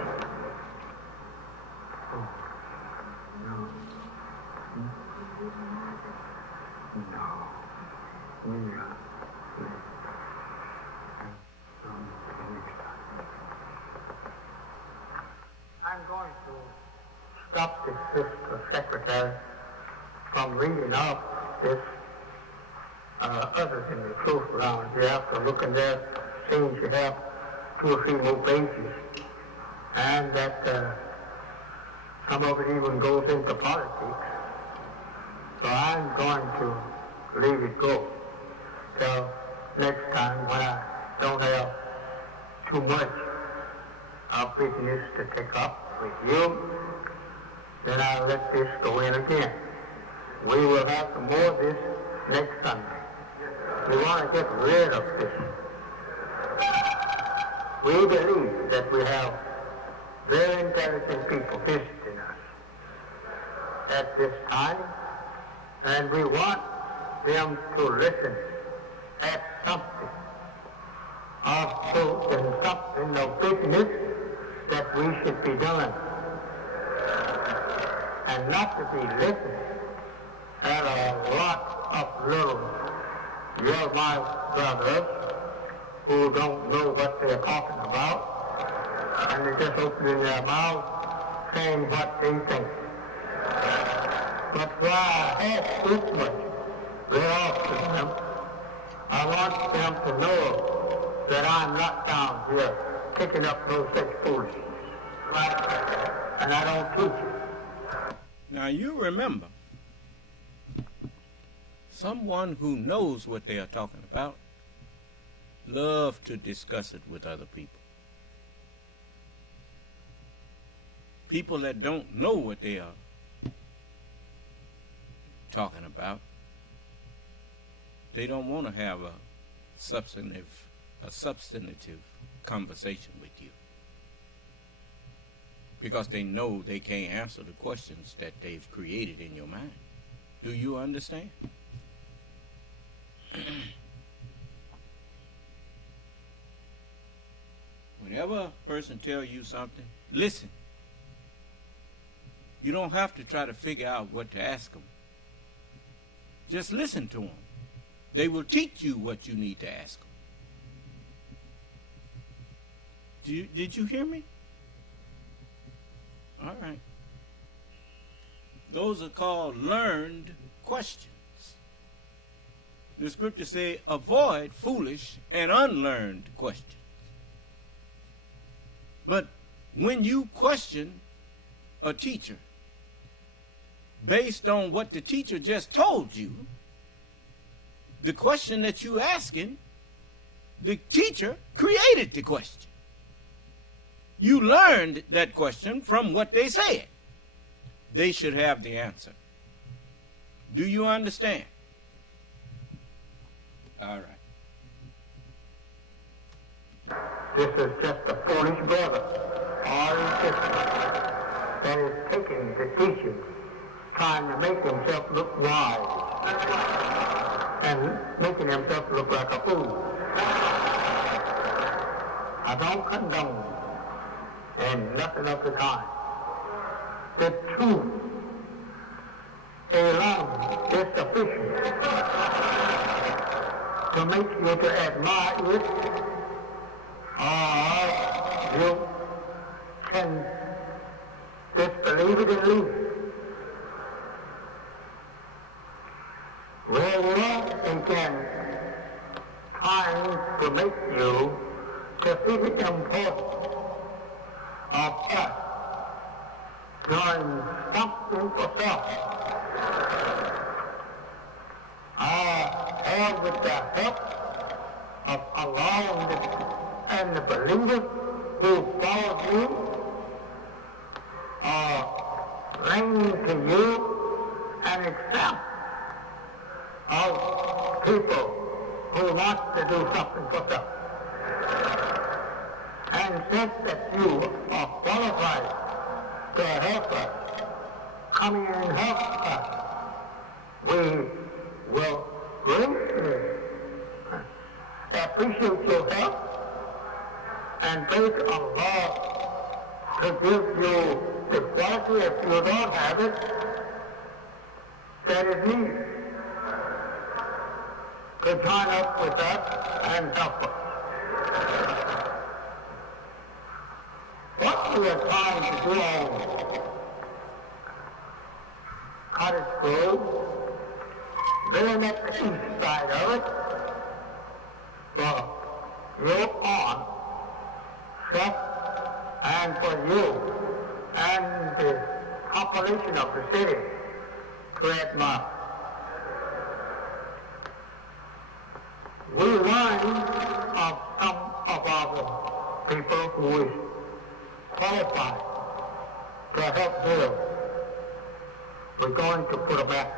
I'm going to stop the sister secretary from reading off this other than the truth around here. After looking there, seems you have 2 or 3 more pages, and that some of it even goes into politics. So I'm going to leave it go till next time when I don't have too much of business to take up with you. Then I'll let this go in again. We will have some more of this next Sunday. We want to get rid of this. We believe that we have very intelligent people visiting us at this time, and we want them to listen at something of truth and something of business that we should be doing, and not to be listening at a lot of little yell-mouthed brothers who don't know what they're talking about, and they're just opening their mouths saying what they think. But why I ask this much very often them, I want them to know that I'm not down here picking up no such foolishness. And I don't teach it. Now you remember, someone who knows what they are talking about love to discuss it with other people. People that don't know what they are talking about, they don't want to have a substantive conversation with you, because they know they can't answer the questions that they've created in your mind. Do you understand? Whenever a person tells you something, listen. You don't have to try to figure out what to ask them. Just listen to them. They will teach you what you need to ask them. Did you hear me? All right. Those are called learned questions. The scripture says, avoid foolish and unlearned questions. But when you question a teacher based on what the teacher just told you, the question that you're asking, the teacher created the question. You learned that question from what they said. They should have the answer. Do you understand? All right. This is just a foolish brother or sister that is taking the teachers, trying to make himself look wise, and making himself look like a fool. I don't condone, and nothing of the kind. The truth alone is sufficient to make you to admire it, or you can disbelieve it and leave it. Well, it can try to make you to see the importance of us doing something for self. And with the help of Allah and the believers who follow you, bring to you an example of people who want to do something for self. And since that you are qualified to help us, come in and help us, we will greatly appreciate your help and beg Allah to give you the quality, if you don't have it, that is needed to join up with us and help us. What we are trying to do on Cottage Grove, building up the east side of it, for your own self and for you and the population of the city to admire. We learn of some of our people who is qualified to help build. We're going to put a back.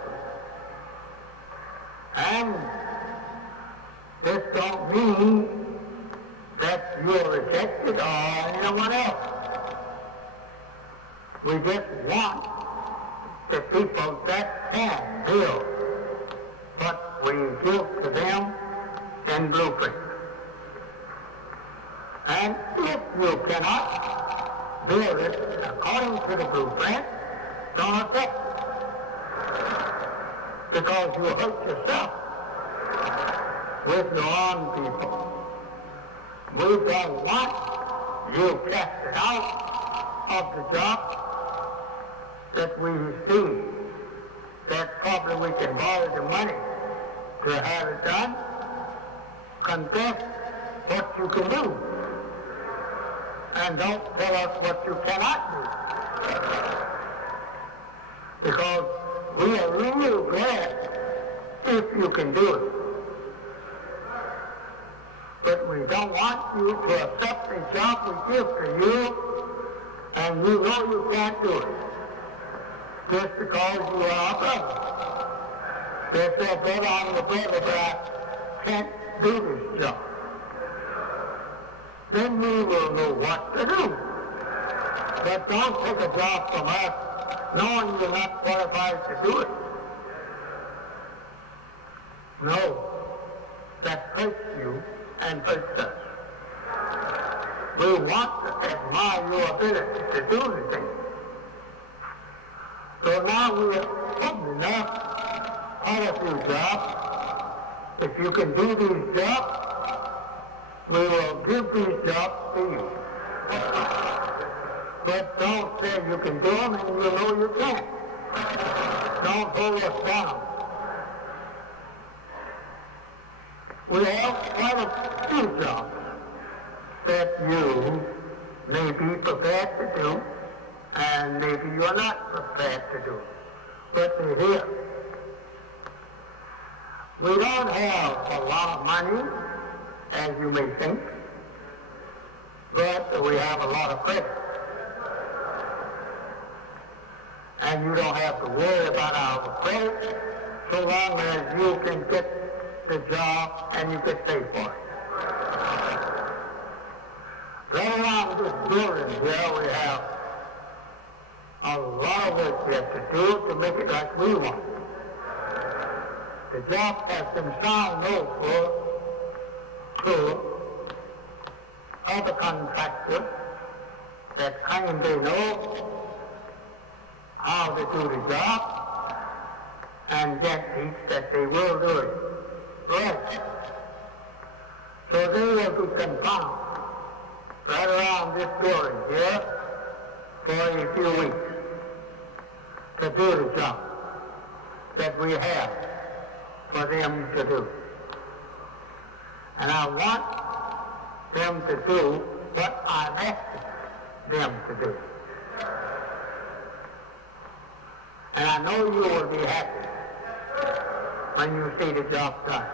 And this don't mean that you're rejected or anyone else. We just want the people that can build what we give to them in blueprint. And if you cannot build it according to the blueprint, don't affect it. Because you hurt yourself with your own people. We don't want you casted out of the job that we see, that probably we can borrow the money to have it done. Confess what you can do. And don't tell us what you cannot do. Because we are really glad if you can do it. But we don't want you to accept the job we give to you and you know you can't do it. Just because you are our brother. They say, brother, I'm your brother, but I can't do this job. Then we will know what to do. But don't take a job from us knowing you're not qualified to do it. No, that hurts you and hurts us. We want to admire your ability to do the thing. So now we are opening up quite a few jobs. If you can do these jobs, we will give these jobs to you. But don't say you can do them and you know you can't. Don't hold us down. We have quite a few jobs that you may be prepared to do, and maybe you're not prepared to do. But they're here. We don't have a lot of money, as you may think, but we have a lot of credit. And you don't have to worry about our credit so long as you can get the job and you get paid for it. Right around this building here we have a lot of work we have to do to make it like we want it. The job has been signed over to other contractors that claim they know how to do the job and yet teach that they will do it right. So they will be confounded right around this building here for a few weeks to do the job that we have for them to do. And I want them to do what I've asked them to do. And I know you will be happy when you see the job done.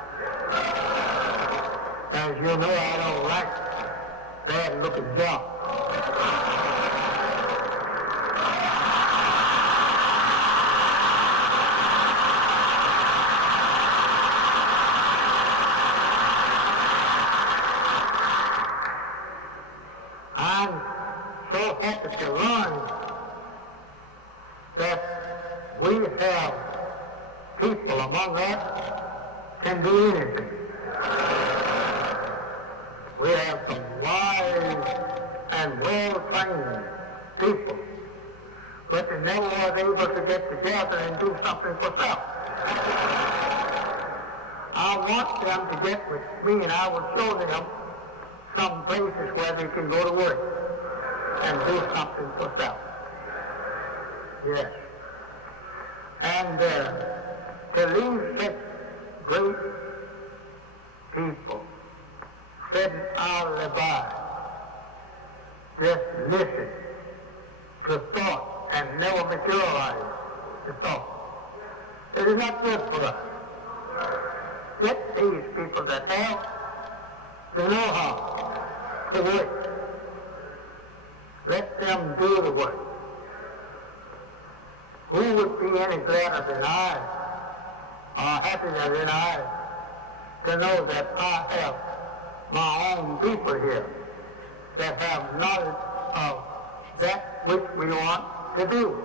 As you know, I don't like bad-looking jobs. I'm so happy to learn that we have people among us can do anything. We have some wise and well-trained people, but they never was able to get together and do something for self. I want them to get with me, and I will show them some places where they can go to work and do something for self. Yes. And to leave such great people sitting idly by, just listen to thought and never materialize the thought. It is not good for us. Get these people that have the know-how to work. Let them do the work. Who would be any gladder than I, or happier than I, to know that I have my own people here that have knowledge of that which we want to do.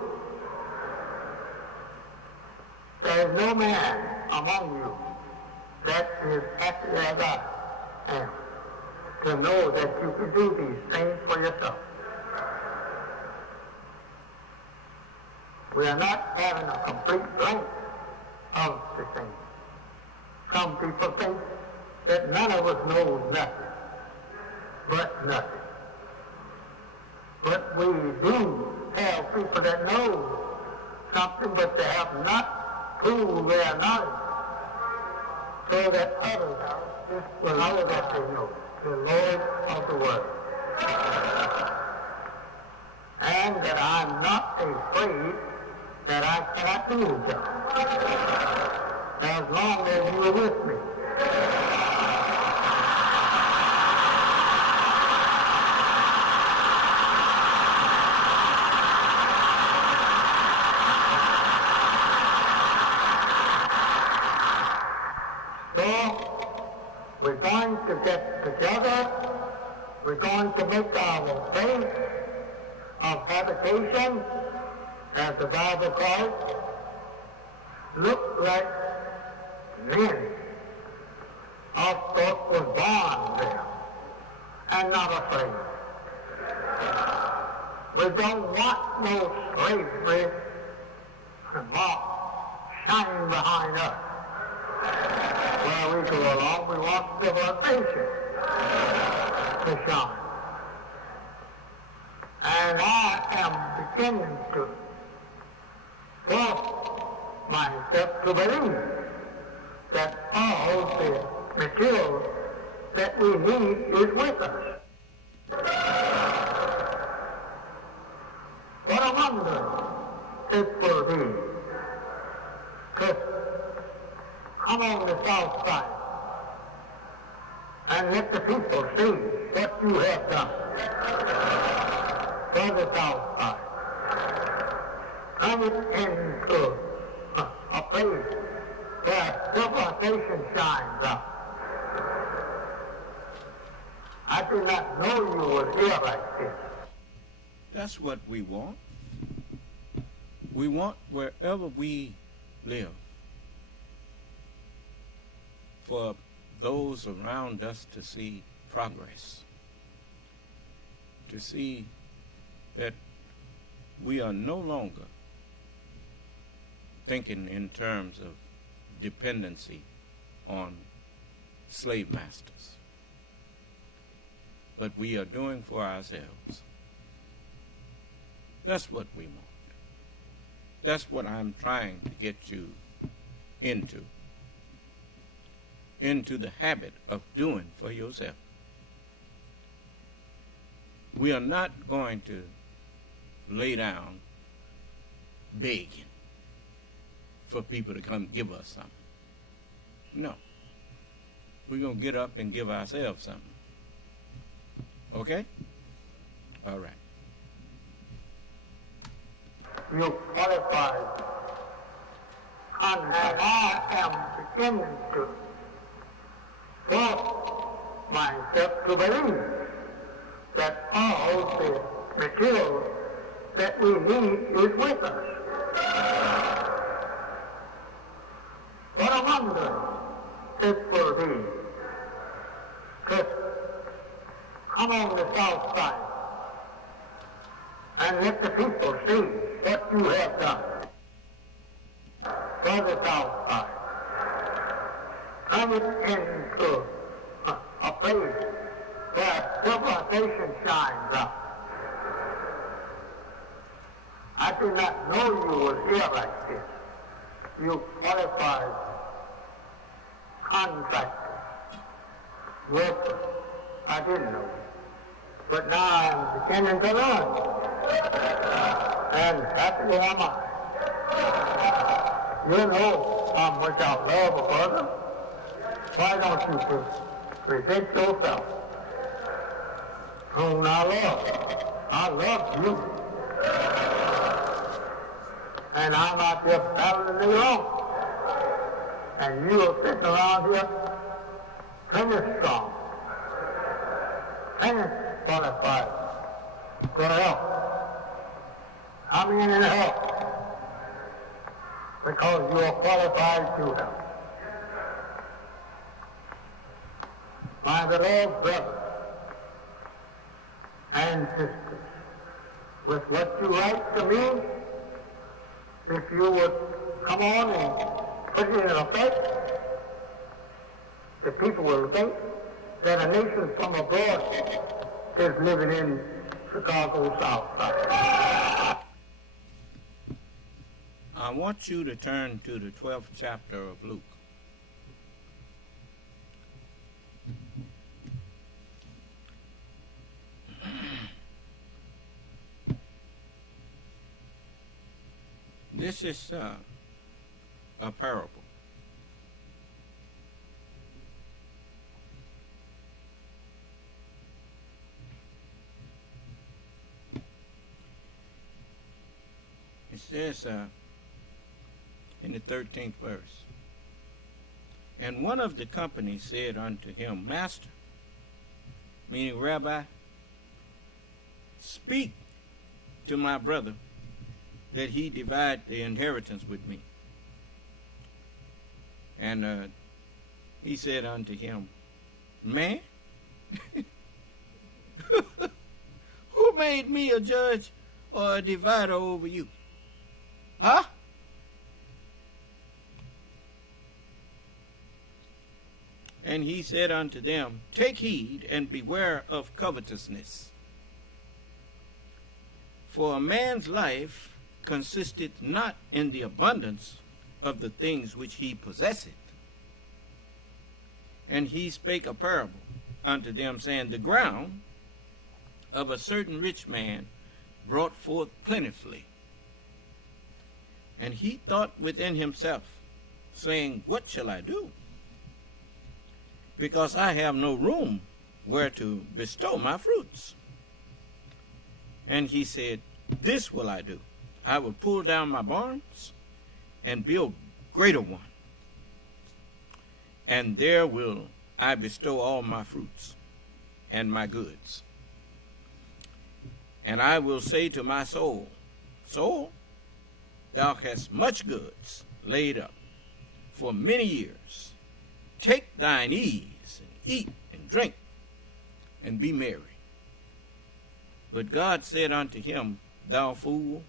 There is no man among you that is happy as I am to know that you can do these things for yourself. We are not having a complete blank of the thing. Some people think that none of us knows nothing, but nothing. But we do have people that know something, but they have not proved their knowledge so that others will know that they know the Lord of the world. And that I'm not afraid that I cannot do the job as long as you are with me. So, we're going to get together, we're going to make our place of habitation, as the Bible calls it, look like men of course was born there and not a slave. We don't want no slavery shining behind us. Where we go along, we want civilization to shine. And I am beginning to force myself to believe that all the material that we need is with us. What a wonder it will be to come on the south side and let the people see what you have done for the south side. Turn it into a place where civilization shines up. I did not know you were here like this. That's what we want. We want wherever we live for those around us to see progress, to see that we are no longer thinking in terms of dependency on slave masters, but we are doing for ourselves. That's what we want. That's what I'm trying to get you into the habit of doing for yourself. We are not going to lay down begging for people to come give us something. No. We're going to get up and give ourselves something. Okay? All right. You qualified, and I am beginning to force myself to believe that all the material that we need is with us. But I wonder if it will be to come on the south side and let the people see what you have done for the south side. Turn it into a place where civilization shines up. I did not know you were here like this. You qualified contractors, workers. I didn't know. But now I'm beginning to learn. And happy am I. You know how much I love a brother. Why don't you present yourself? Whom I love. I love you. And I'm out here battling alone. And you are sitting around here plenty strong. Plenty qualified to help. I'm in and help. Because you are qualified to help. My beloved brothers and sisters, with what you write to me, if you would come on and put it in effect, the people will think that a nation from abroad is living in Chicago South Side. I want you to turn to the 12th chapter of Luke. This is a parable. It says in the 13th verse, and one of the company said unto him, Master, meaning Rabbi, speak to my brother that he divide the inheritance with me. And he said unto him, Man, who made me a judge or a divider over you? Huh? And he said unto them, Take heed and beware of covetousness. For a man's life consisteth not in the abundance of the things which he possesseth. And he spake a parable unto them, saying, The ground of a certain rich man brought forth plentifully. And he thought within himself, saying, What shall I do? Because I have no room where to bestow my fruits. And he said, This will I do. I will pull down my barns and build greater ones. And there will I bestow all my fruits and my goods. And I will say to my soul, Soul, thou hast much goods laid up for many years. Take thine ease, and eat and drink, and be merry. But God said unto him, Thou fool,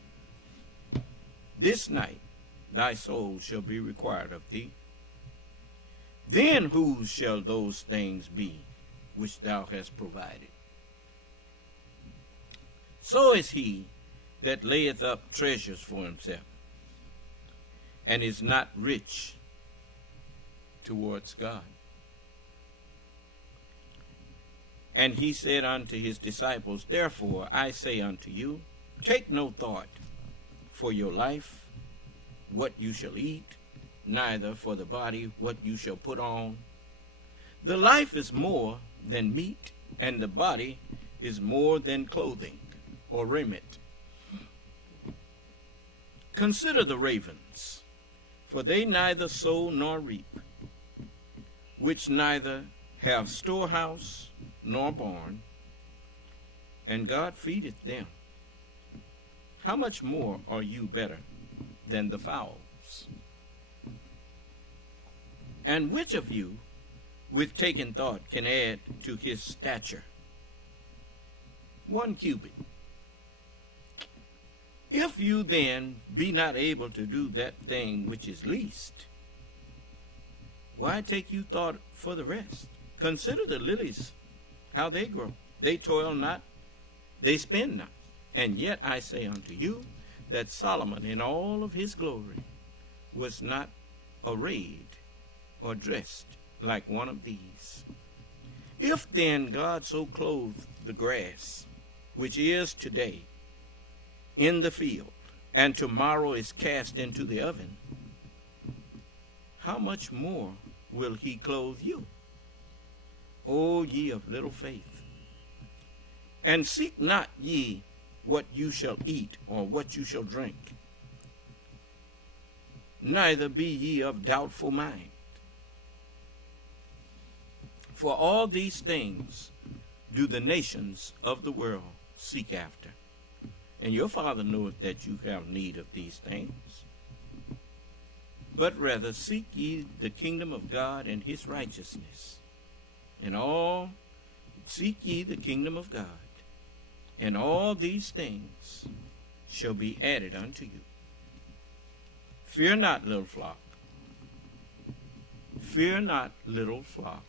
this night thy soul shall be required of thee. Then whose shall those things be which thou hast provided? So is he that layeth up treasures for himself, and is not rich towards God. And he said unto his disciples, Therefore I say unto you, take no thought for your life, what you shall eat, neither for the body what you shall put on. The life is more than meat, and the body is more than clothing or raiment. Consider the ravens, for they neither sow nor reap, which neither have storehouse nor barn, and God feedeth them. How much more are you better than the fowls? And which of you, with taking thought, can add to his stature 1 cubit? If you then be not able to do that thing which is least, why take you thought for the rest? Consider the lilies, how they grow. They toil not, they spin not. And yet I say unto you, that Solomon in all of his glory was not arrayed or dressed like one of these. If then God so clothe the grass, which is today in the field, and tomorrow is cast into the oven, how much more will he clothe you, O ye of little faith? And seek not ye what you shall eat or what you shall drink, neither be ye of doubtful mind. For all these things do the nations of the world seek after. And your Father knoweth that you have need of these things. But rather seek ye the kingdom of God and his righteousness. Seek ye the kingdom of God, and all these things shall be added unto you. Fear not, little flock. Fear not, little flock.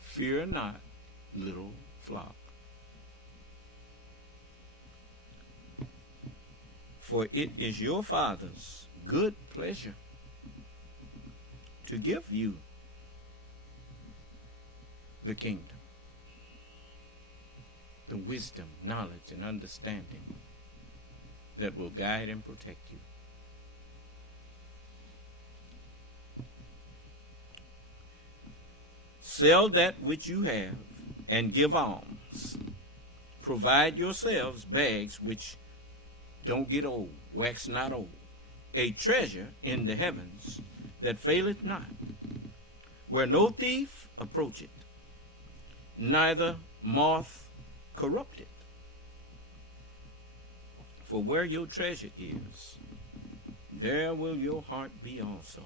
Fear not, little flock. For it is your Father's good pleasure to give you the kingdom, the wisdom, knowledge, and understanding that will guide and protect you. Sell that which you have and give alms. Provide yourselves bags which don't get old, wax not old, a treasure in the heavens that faileth not, where no thief approacheth, neither moth corrupteth. For where your treasure is, there will your heart be also.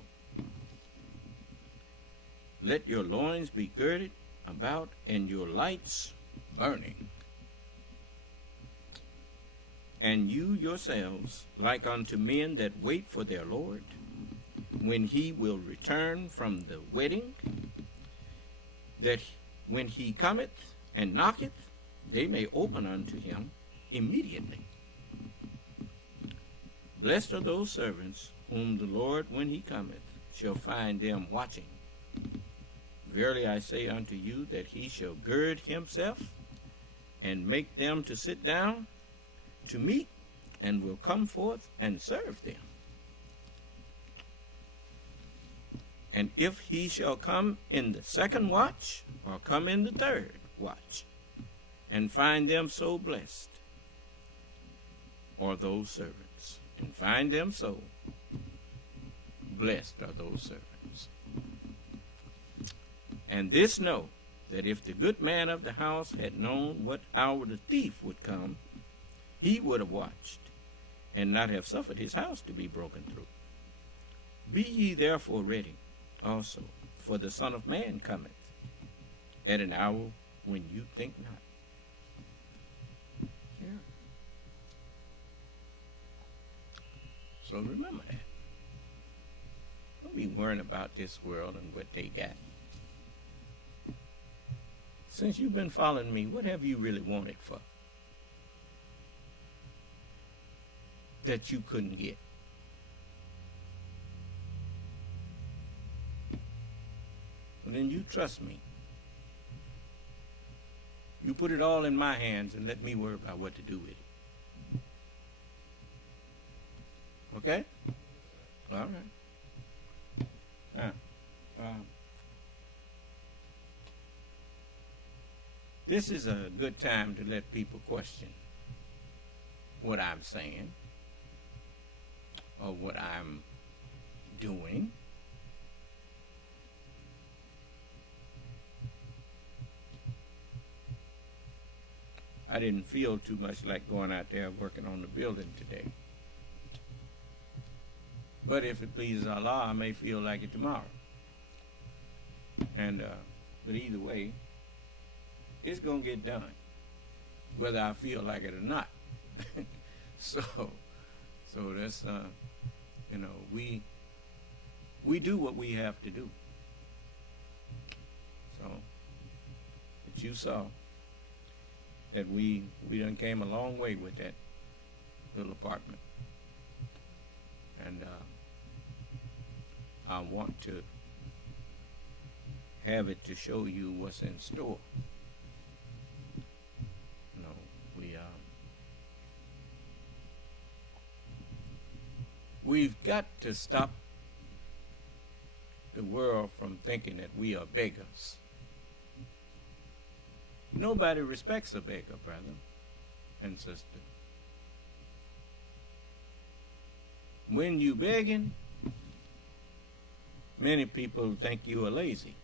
Let your loins be girded about, and your lights burning. And you yourselves, like unto men that wait for their Lord, when he will return from the wedding, that when he cometh and knocketh, they may open unto him immediately. Blessed are those servants whom the Lord, when he cometh, shall find them watching. Verily I say unto you, that he shall gird himself and make them to sit down to meat, and will come forth and serve them. And if he shall come in the second watch, or come in the third watch, and find them so blessed, or those servants, and find them so, blessed are those servants. And this know, that if the good man of the house had known what hour the thief would come, he would have watched and not have suffered his house to be broken through. Be ye therefore ready also, for the Son of Man cometh at an hour when you think not. Yeah. So remember that. Don't be worrying about this world and what they got. Since you've been following me, what have you really wanted for that you couldn't get? Well, then you trust me. You put it all in my hands and let me worry about what to do with it. Okay? All right. This is a good time to let people question what I'm saying or what I'm doing. I didn't feel too much like going out there working on the building today. But if it pleases Allah, I may feel like it tomorrow. And but either way, it's gonna get done, whether I feel like it or not. So that's we do what we have to do. So, but you saw that we done came a long way with that little apartment, and I want to have it to show you what's in store. You know, we've got to stop the world from thinking that we are beggars. Nobody respects a beggar, brother and sister. When you begging, many people think you are lazy.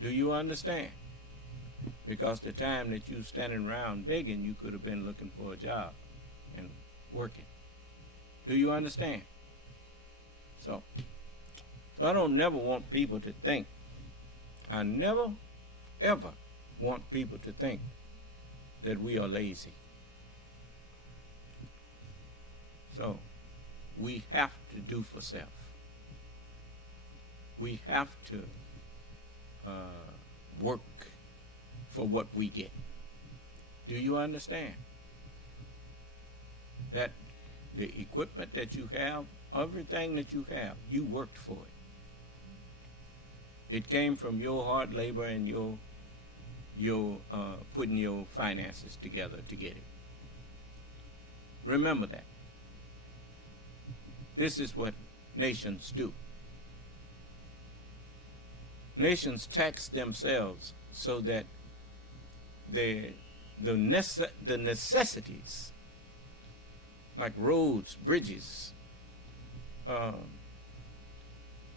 Do you understand? Because the time that you standing around begging, you could have been looking for a job and working. Do you understand? So I don't never want people to think. I never, ever want people to think that we are lazy. So we have to do for self. We have to work for what we get. Do you understand? That the equipment that you have, everything that you have, you worked for it. It came from your hard labor and your putting your finances together to get it. Remember that. This is what nations do. Nations tax themselves so that the necessities, like roads, bridges,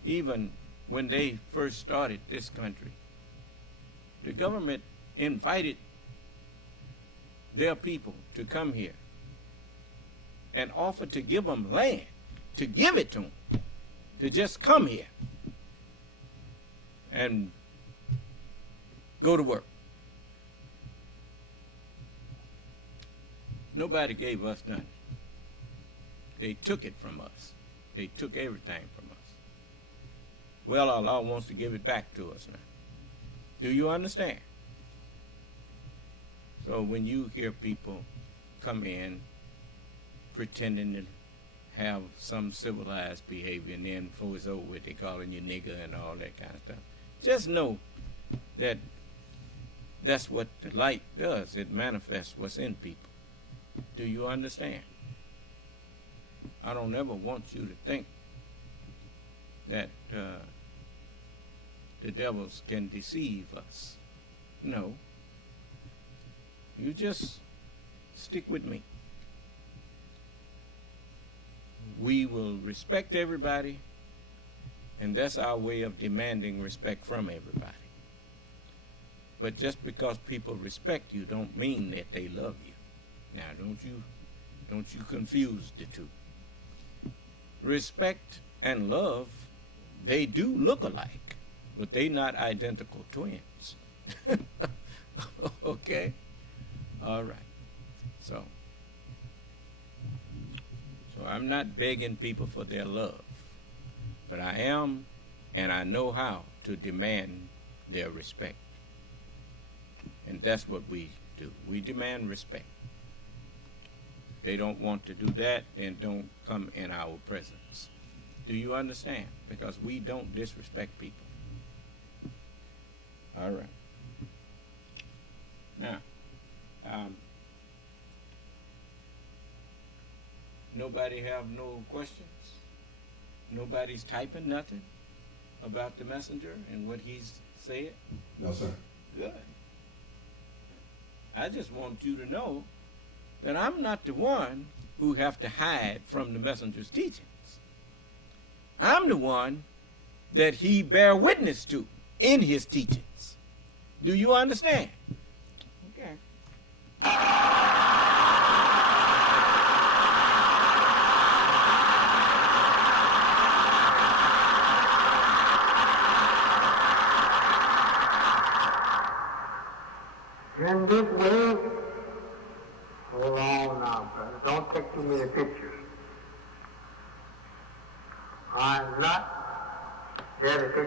even when they first started this country, the government invited their people to come here and offered to give them land, to give it to them, to just come here and go to work. Nobody gave us nothing. They took it from us. They took everything from us. Well, Allah wants to give it back to us now. Do you understand? So when you hear people come in pretending to have some civilized behavior, and then before it's over with, they calling you nigger and all that kind of stuff, just know that that's what the light does. It manifests what's in people. Do you understand? I don't ever want you to think that the devils can deceive us. No. You just stick with me. We will respect everybody, and that's our way of demanding respect from everybody. But just because people respect you don't mean that they love you. Now, don't you Don't you confuse the two. Respect and love, they do look alike, but they not identical twins. Okay? All right. So I'm not begging people for their love, but I am, and I know how to demand their respect. And that's what we do. We demand respect. If they don't want to do that, then don't come in our presence. Do you understand? Because we don't disrespect people. All right. Now, nobody have no questions? Nobody's typing nothing about the messenger and what he's said? No, sir. Good. I just want you to know that I'm not the one who have to hide from the messenger's teachings. I'm the one that he bear witness to in his teachings. Do you understand? Okay. In this way, hold on now, brother. Don't take too many pictures. I'm not there to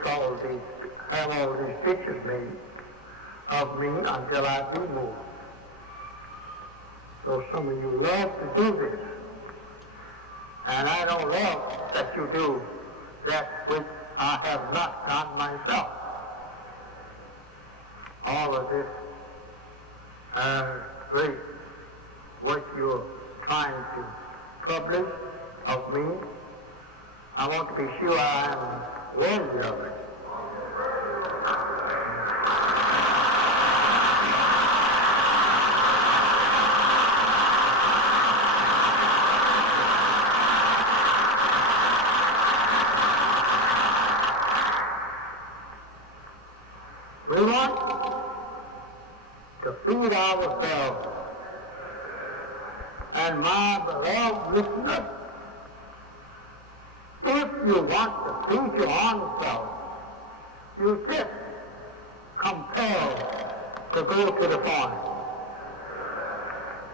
have all these pictures made of me until I do more. So some of you love to do this. And I don't love that you do that which I have not done myself. All of this great what you're trying to publish of me, I want to be sure I am worthy of it. We want to feed ourselves. And my beloved listeners, if you want to feed your own self, you just compelled to go to the point.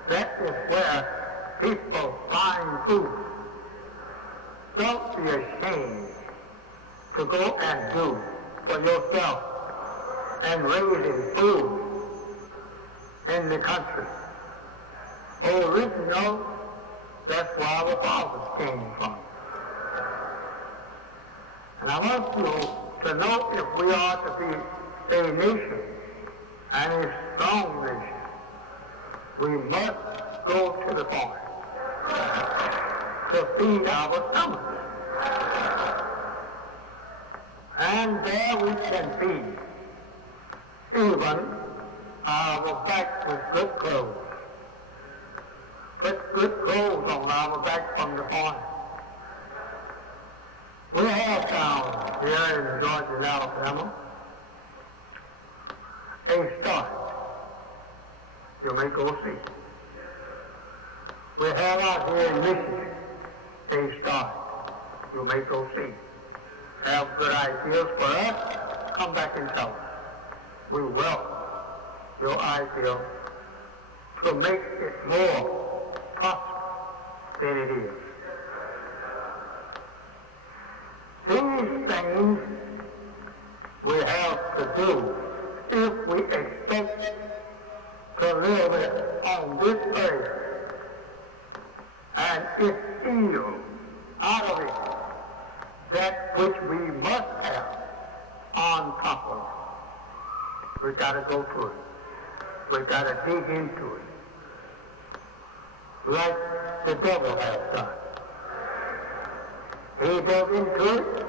That is where people find food. Don't be ashamed to go and do for yourself and raising food in the country. Original, that's where our fathers came from. And I want you to know if we are to be a nation and a strong nation, we must go to the point to feed our stomachs. And there we can feed even our back with good clothes. Put good clothes on our back from the point. We have down here in Georgia and Alabama a start. You may go see. We have out here in Michigan a start. You may go see. Have good ideas for us? Come back and tell us. We welcome your idea to make it more prosperous than it is. These things we have to do if we expect to live on this earth and steal out of it that which we must have on top of it. We've got to go to it. We've got to dig into it. Like the devil has done. He dug into it,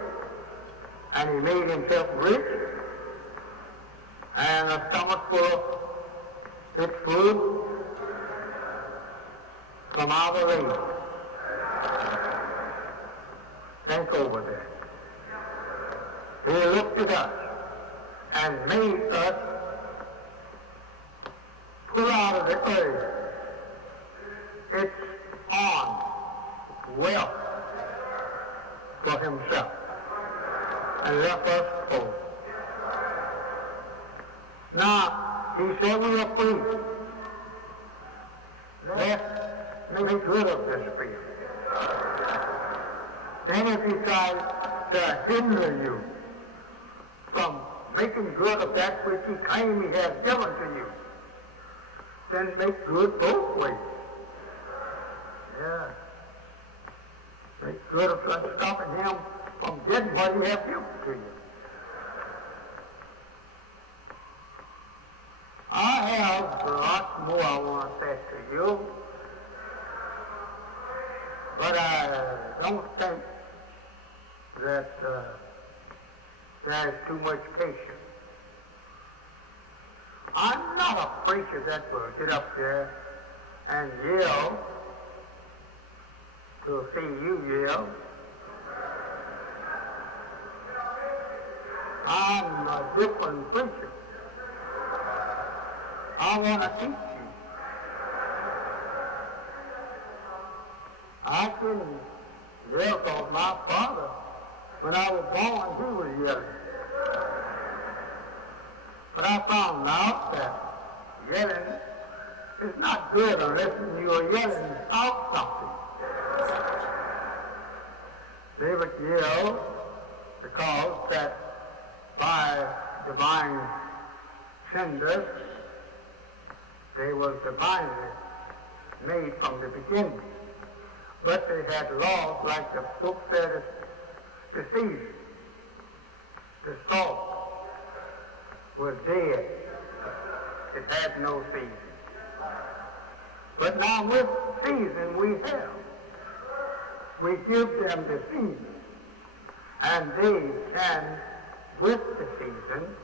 and he made himself rich, and a stomach full of its food from our race. Think over that. He looked at us and made us pull out of the earth its wealth for himself and left us poor. Now, he said we are free. Let's make good of this freedom. Then if he tries to hinder you from making good of that which he claimed he has given to you, then make good both ways. Yeah. Make good of stopping him from getting what he has given to you. I have lots more I want to say to you, but I don't think that there's too much patience. I'm not a preacher that will get up there and yell to see you yell. I'm a different preacher. I want to teach you. I couldn't yell because my father, when I was born, he was yelling. But I found out that yelling is not good unless you are yelling out something. They would yell because that by divine senders, they were divinely made from the beginning. But they had laws like the book said, the season. The salt was dead. It had no season. But now with season we have. We give them the season. And they can, with the season,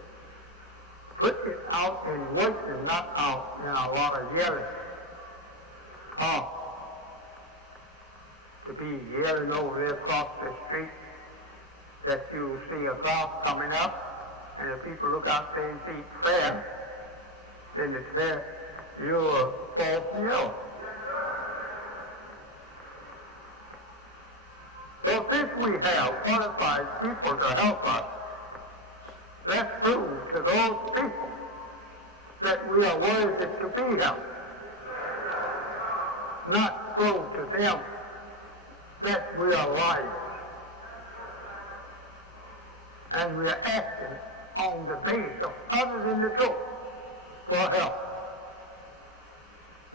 put it out in voices, not out in a lot of yelling. To be yelling over there across the street that you see a crowd coming up, and if people look out there and see it's fair, then it's fair. You're a false yeller. So since we have qualified people to help us, let's prove to those people that we are worthy to be helped. Not prove to them that we are liars. And we are acting on the basis of other than the truth for help.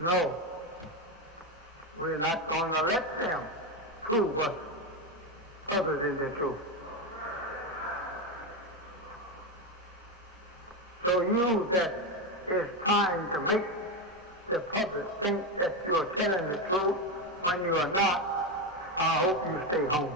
No, we're not going to let them prove us other than the truth. So you that is trying to make the public think that you're telling the truth when you are not, I hope you stay home.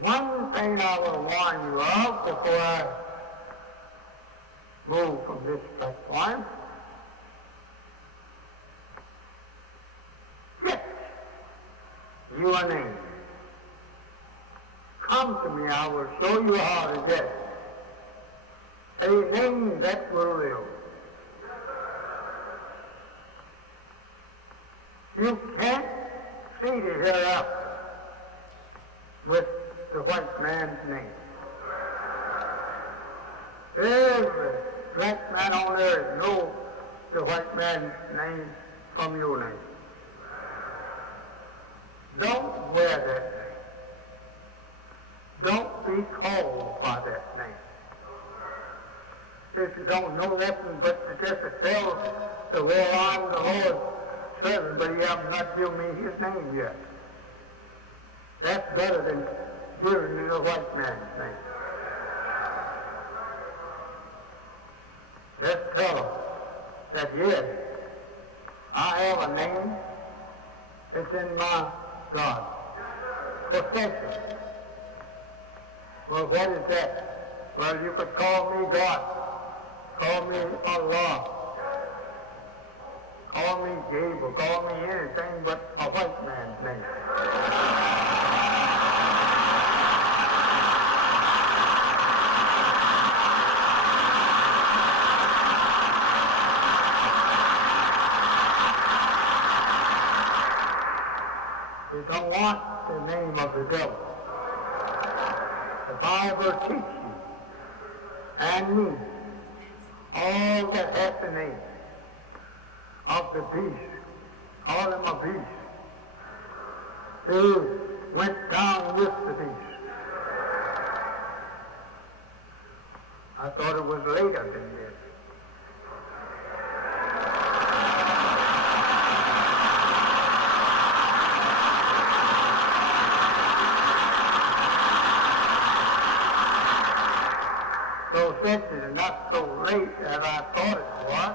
One thing I will warn you of before I move from this platform, get your name. Come to me, I will show you how to get a name that will live. You can't see the hereafter with the white man's name. Every black man on earth knows the white man's name from your name. Don't wear that name. Don't be called by that name. If you don't know nothing but to just tell the well, I'm the Lord's servant, but you have not given me his name yet. That's better than giving me the white man's name. Let's tell them that yes, I have a name. It's in my God. Possession. Well, what is that? Well, you could call me God. Call me Allah. Call me Gabriel. Call me anything but a white man's name. You don't want the name of the devil. The Bible teaches you and me all that has the name of the beast. All of them are beasts. They went down with the beast. I thought it was later than this. So since it is not so late as I thought it was,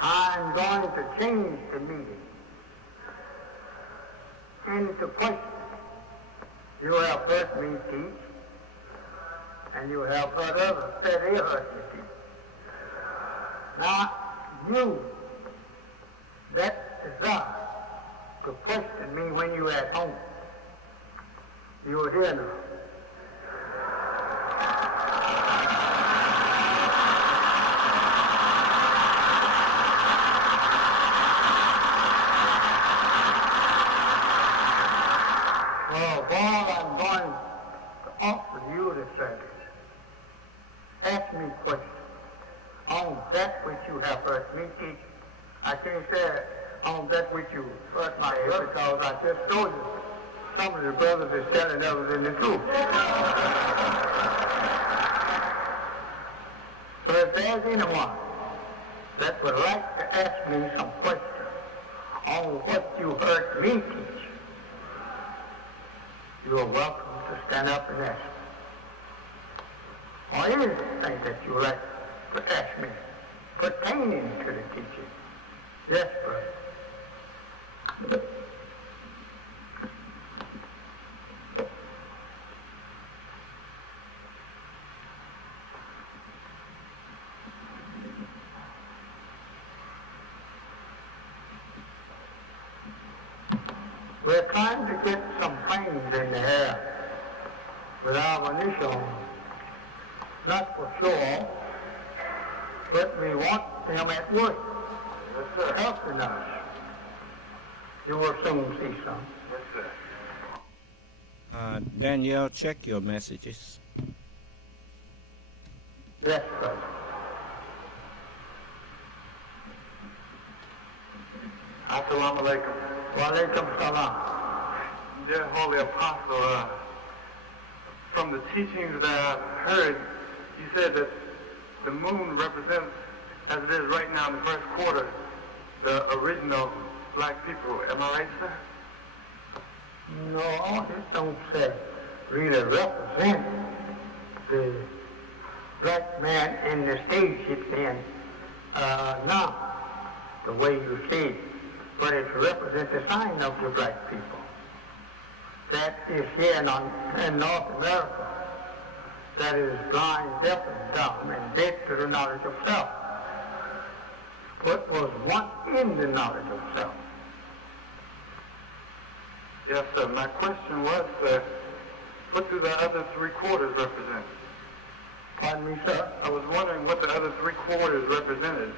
I'm going to change the meeting into questions. You have heard me teach, and you have heard others say they heard me teach. Now, you that desire to question me when you're at home, you're here now. Well, while I'm going to offer you the service, ask me questions on that which you have heard me teach. I can't say on that which you heard my brother, because I just told you some of the brothers is telling others in the truth. So if there's anyone that would like to ask me some questions on what you heard me teach, you are welcome to stand up and ask me. Or anything that you like to ask me pertaining to the teaching. Yes, brother. We're trying to get some planes in the air with our initial on. Not for sure, but we want them at work. Yes, sir. Helping us. You will soon see some. Yes, sir. Danielle, check your messages. Yes, brother. Assalamu alaikum. Wa alaikum salam. Dear Holy Apostle, from the teachings that I've heard, you said that the moon represents, as it is right now in the first quarter, the original black people. Am I right, sir? No, it don't say really represent the black man in the stage it's in now, the way you see it. But it represents the sign of the black people. That is here in North America, that is blind, deaf, and dumb, and dead to the knowledge of self. What was once in the knowledge of self. Yes, sir. My question was, what do the other three quarters represent? Pardon me, sir? I was wondering what the other three quarters represented.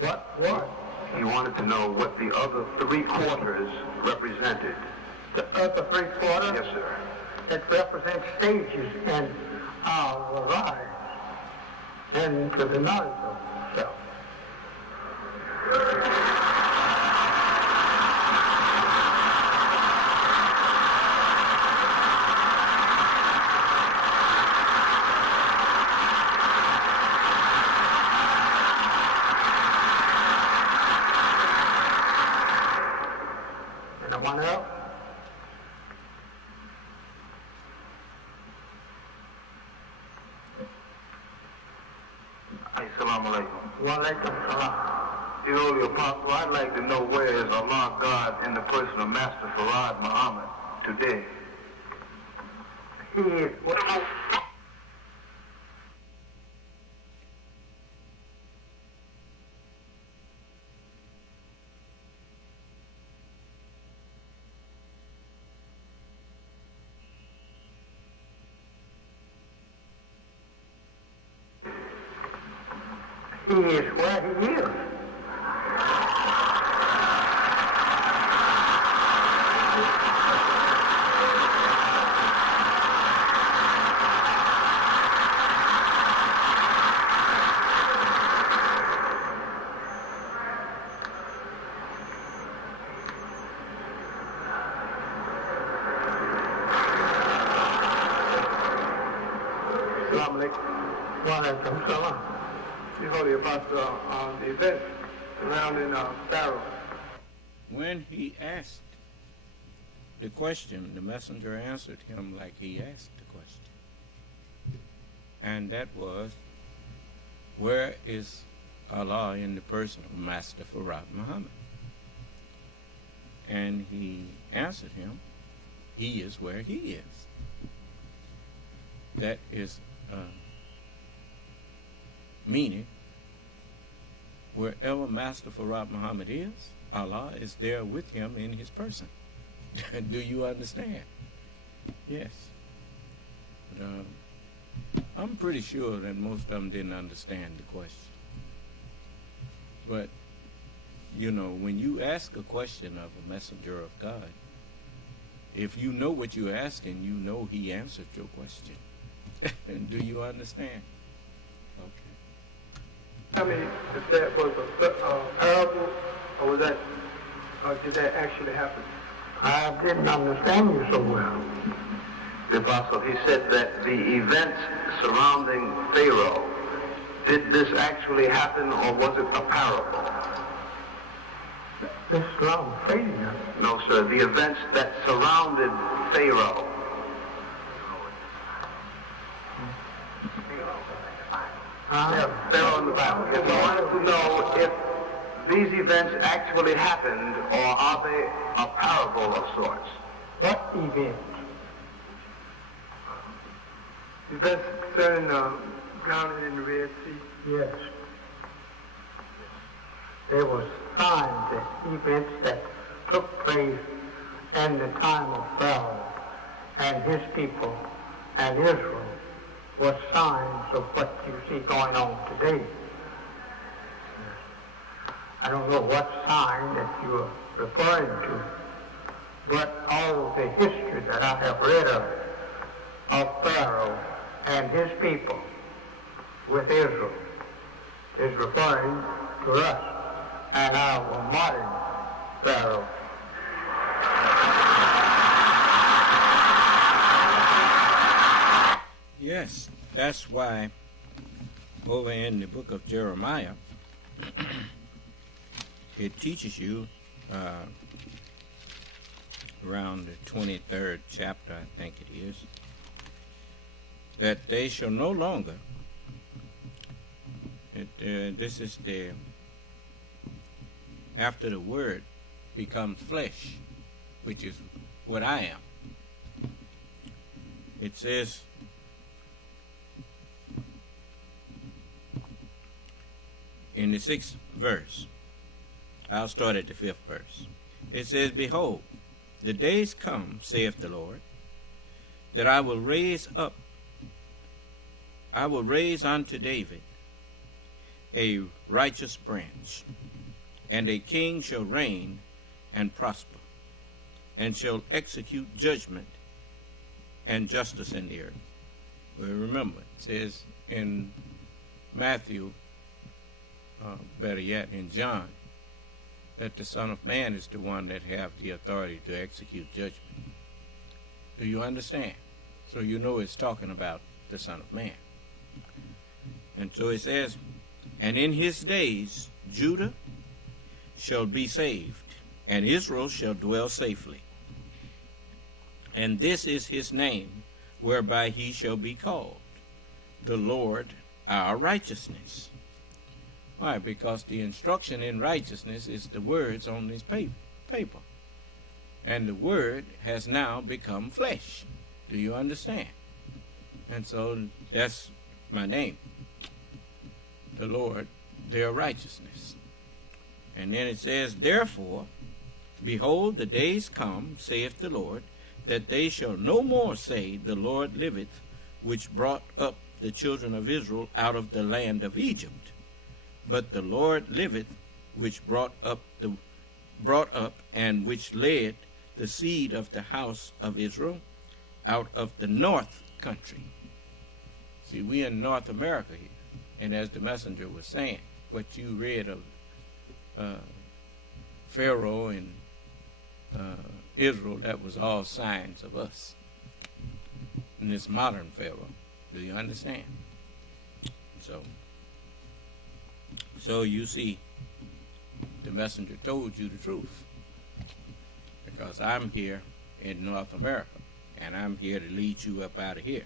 What? He wanted to know what the other three quarters represented. The other three quarters? Yes, sir. It represents stages in our rise into the knowledge of self. Anyone else? Assalamu alaikum. Wa alaikum salam. Dear Holy Apostle, I'd like to know where is Allah God in the person of Master Farad Muhammad today? He is He is where he is. Holy Apostle, the events surrounding Pharaoh. When he asked the question, the messenger answered him like he asked the question. And that was, where is Allah in the person of Master Farad Muhammad? And he answered him, he is where he is. That is meaning, wherever Master Farad Muhammad is, Allah is there with him in his person. Do you understand? Yes. But, I'm pretty sure that most of them didn't understand the question. But, you know, when you ask a question of a messenger of God, if you know what you're asking, you know he answered your question. Do you understand? Okay. Tell me if that was a parable, or was that, did that actually happen? I didn't understand you so well. The Apostle, he said that the events surrounding Pharaoh, did this actually happen, or was it a parable? This surrounding Pharaoh? No, sir. The events that surrounded Pharaoh. Pharaoh in the Bible. Yes, I wanted to know if these events actually happened, or are they a parable of sorts? What event? Events concerning drowning in the Red Sea. Yes. There were signs and events that took place in the time of Pharaoh and his people and Israel were signs of what you see going on today. I don't know what sign that you're referring to, but all the history that I have read of Pharaoh and his people with Israel is referring to us and our modern Pharaoh. Yes, that's why over in the book of Jeremiah, it teaches you around the 23rd chapter, I think it is, that they shall no longer, this is the, after the word becomes flesh, which is what I am. It says, in the 6th verse, I'll start at the 5th verse. It says, behold, the days come, saith the Lord, that I will raise unto David a righteous branch, and a king shall reign and prosper, and shall execute judgment and justice in the earth. Well, remember, it says in Matthew, better yet, in John, that the Son of Man is the one that have the authority to execute judgment. Do you understand? So you know it's talking about the Son of Man. And so it says, and in his days Judah shall be saved, and Israel shall dwell safely. And this is his name, whereby he shall be called, the Lord our righteousness. Why? Because the instruction in righteousness is the words on this paper. And the word has now become flesh. Do you understand? And so that's my name. The Lord, their righteousness. And then it says, therefore, behold, the days come, saith the Lord, that they shall no more say, the Lord liveth, which brought up the children of Israel out of the land of Egypt. But the Lord liveth, which brought up and which led the seed of the house of Israel out of the north country. See, we in North America here, and as the messenger was saying, what you read of Pharaoh and Israel, that was all signs of us in this modern Pharaoh. Do you understand? So you see, the messenger told you the truth, because I'm here in North America, and I'm here to lead you up out of here.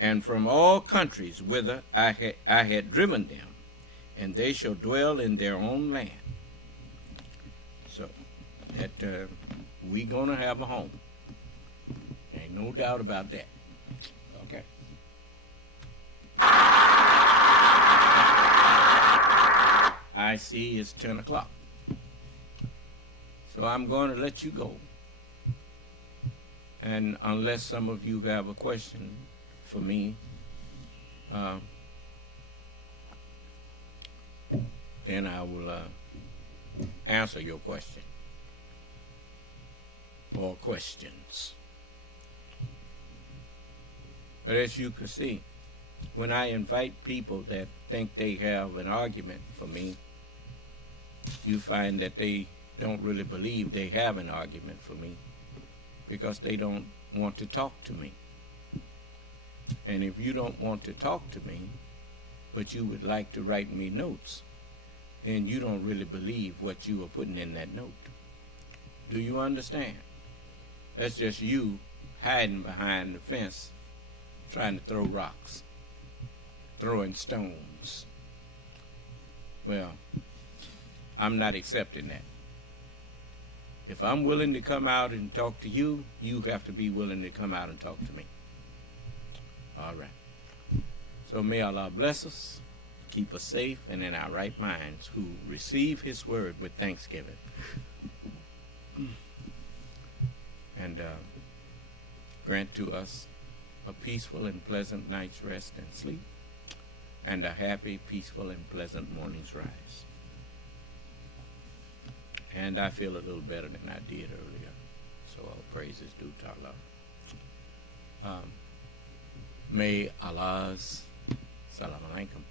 And from all countries whither I had driven them, and they shall dwell in their own land. So that we gonna have a home. Ain't no doubt about that. Okay. I see it's 10 o'clock. So I'm going to let you go. And unless some of you have a question for me, then I will answer your question or questions. But as you can see, when I invite people that think they have an argument for me, you find that they don't really believe they have an argument for me, because they don't want to talk to me. And if you don't want to talk to me, but you would like to write me notes, then you don't really believe what you are putting in that note. Do you understand? That's just you hiding behind the fence, trying to throw rocks, throwing stones. Well, I'm not accepting that. If I'm willing to come out and talk to you, you have to be willing to come out and talk to me. All right. So may Allah bless us, keep us safe and in our right minds, who receive his word with thanksgiving. And grant to us a peaceful and pleasant night's rest and sleep, and a happy, peaceful, and pleasant morning's rise. And I feel a little better than I did earlier, so all praise is due to Allah. May Allah's salam alaikum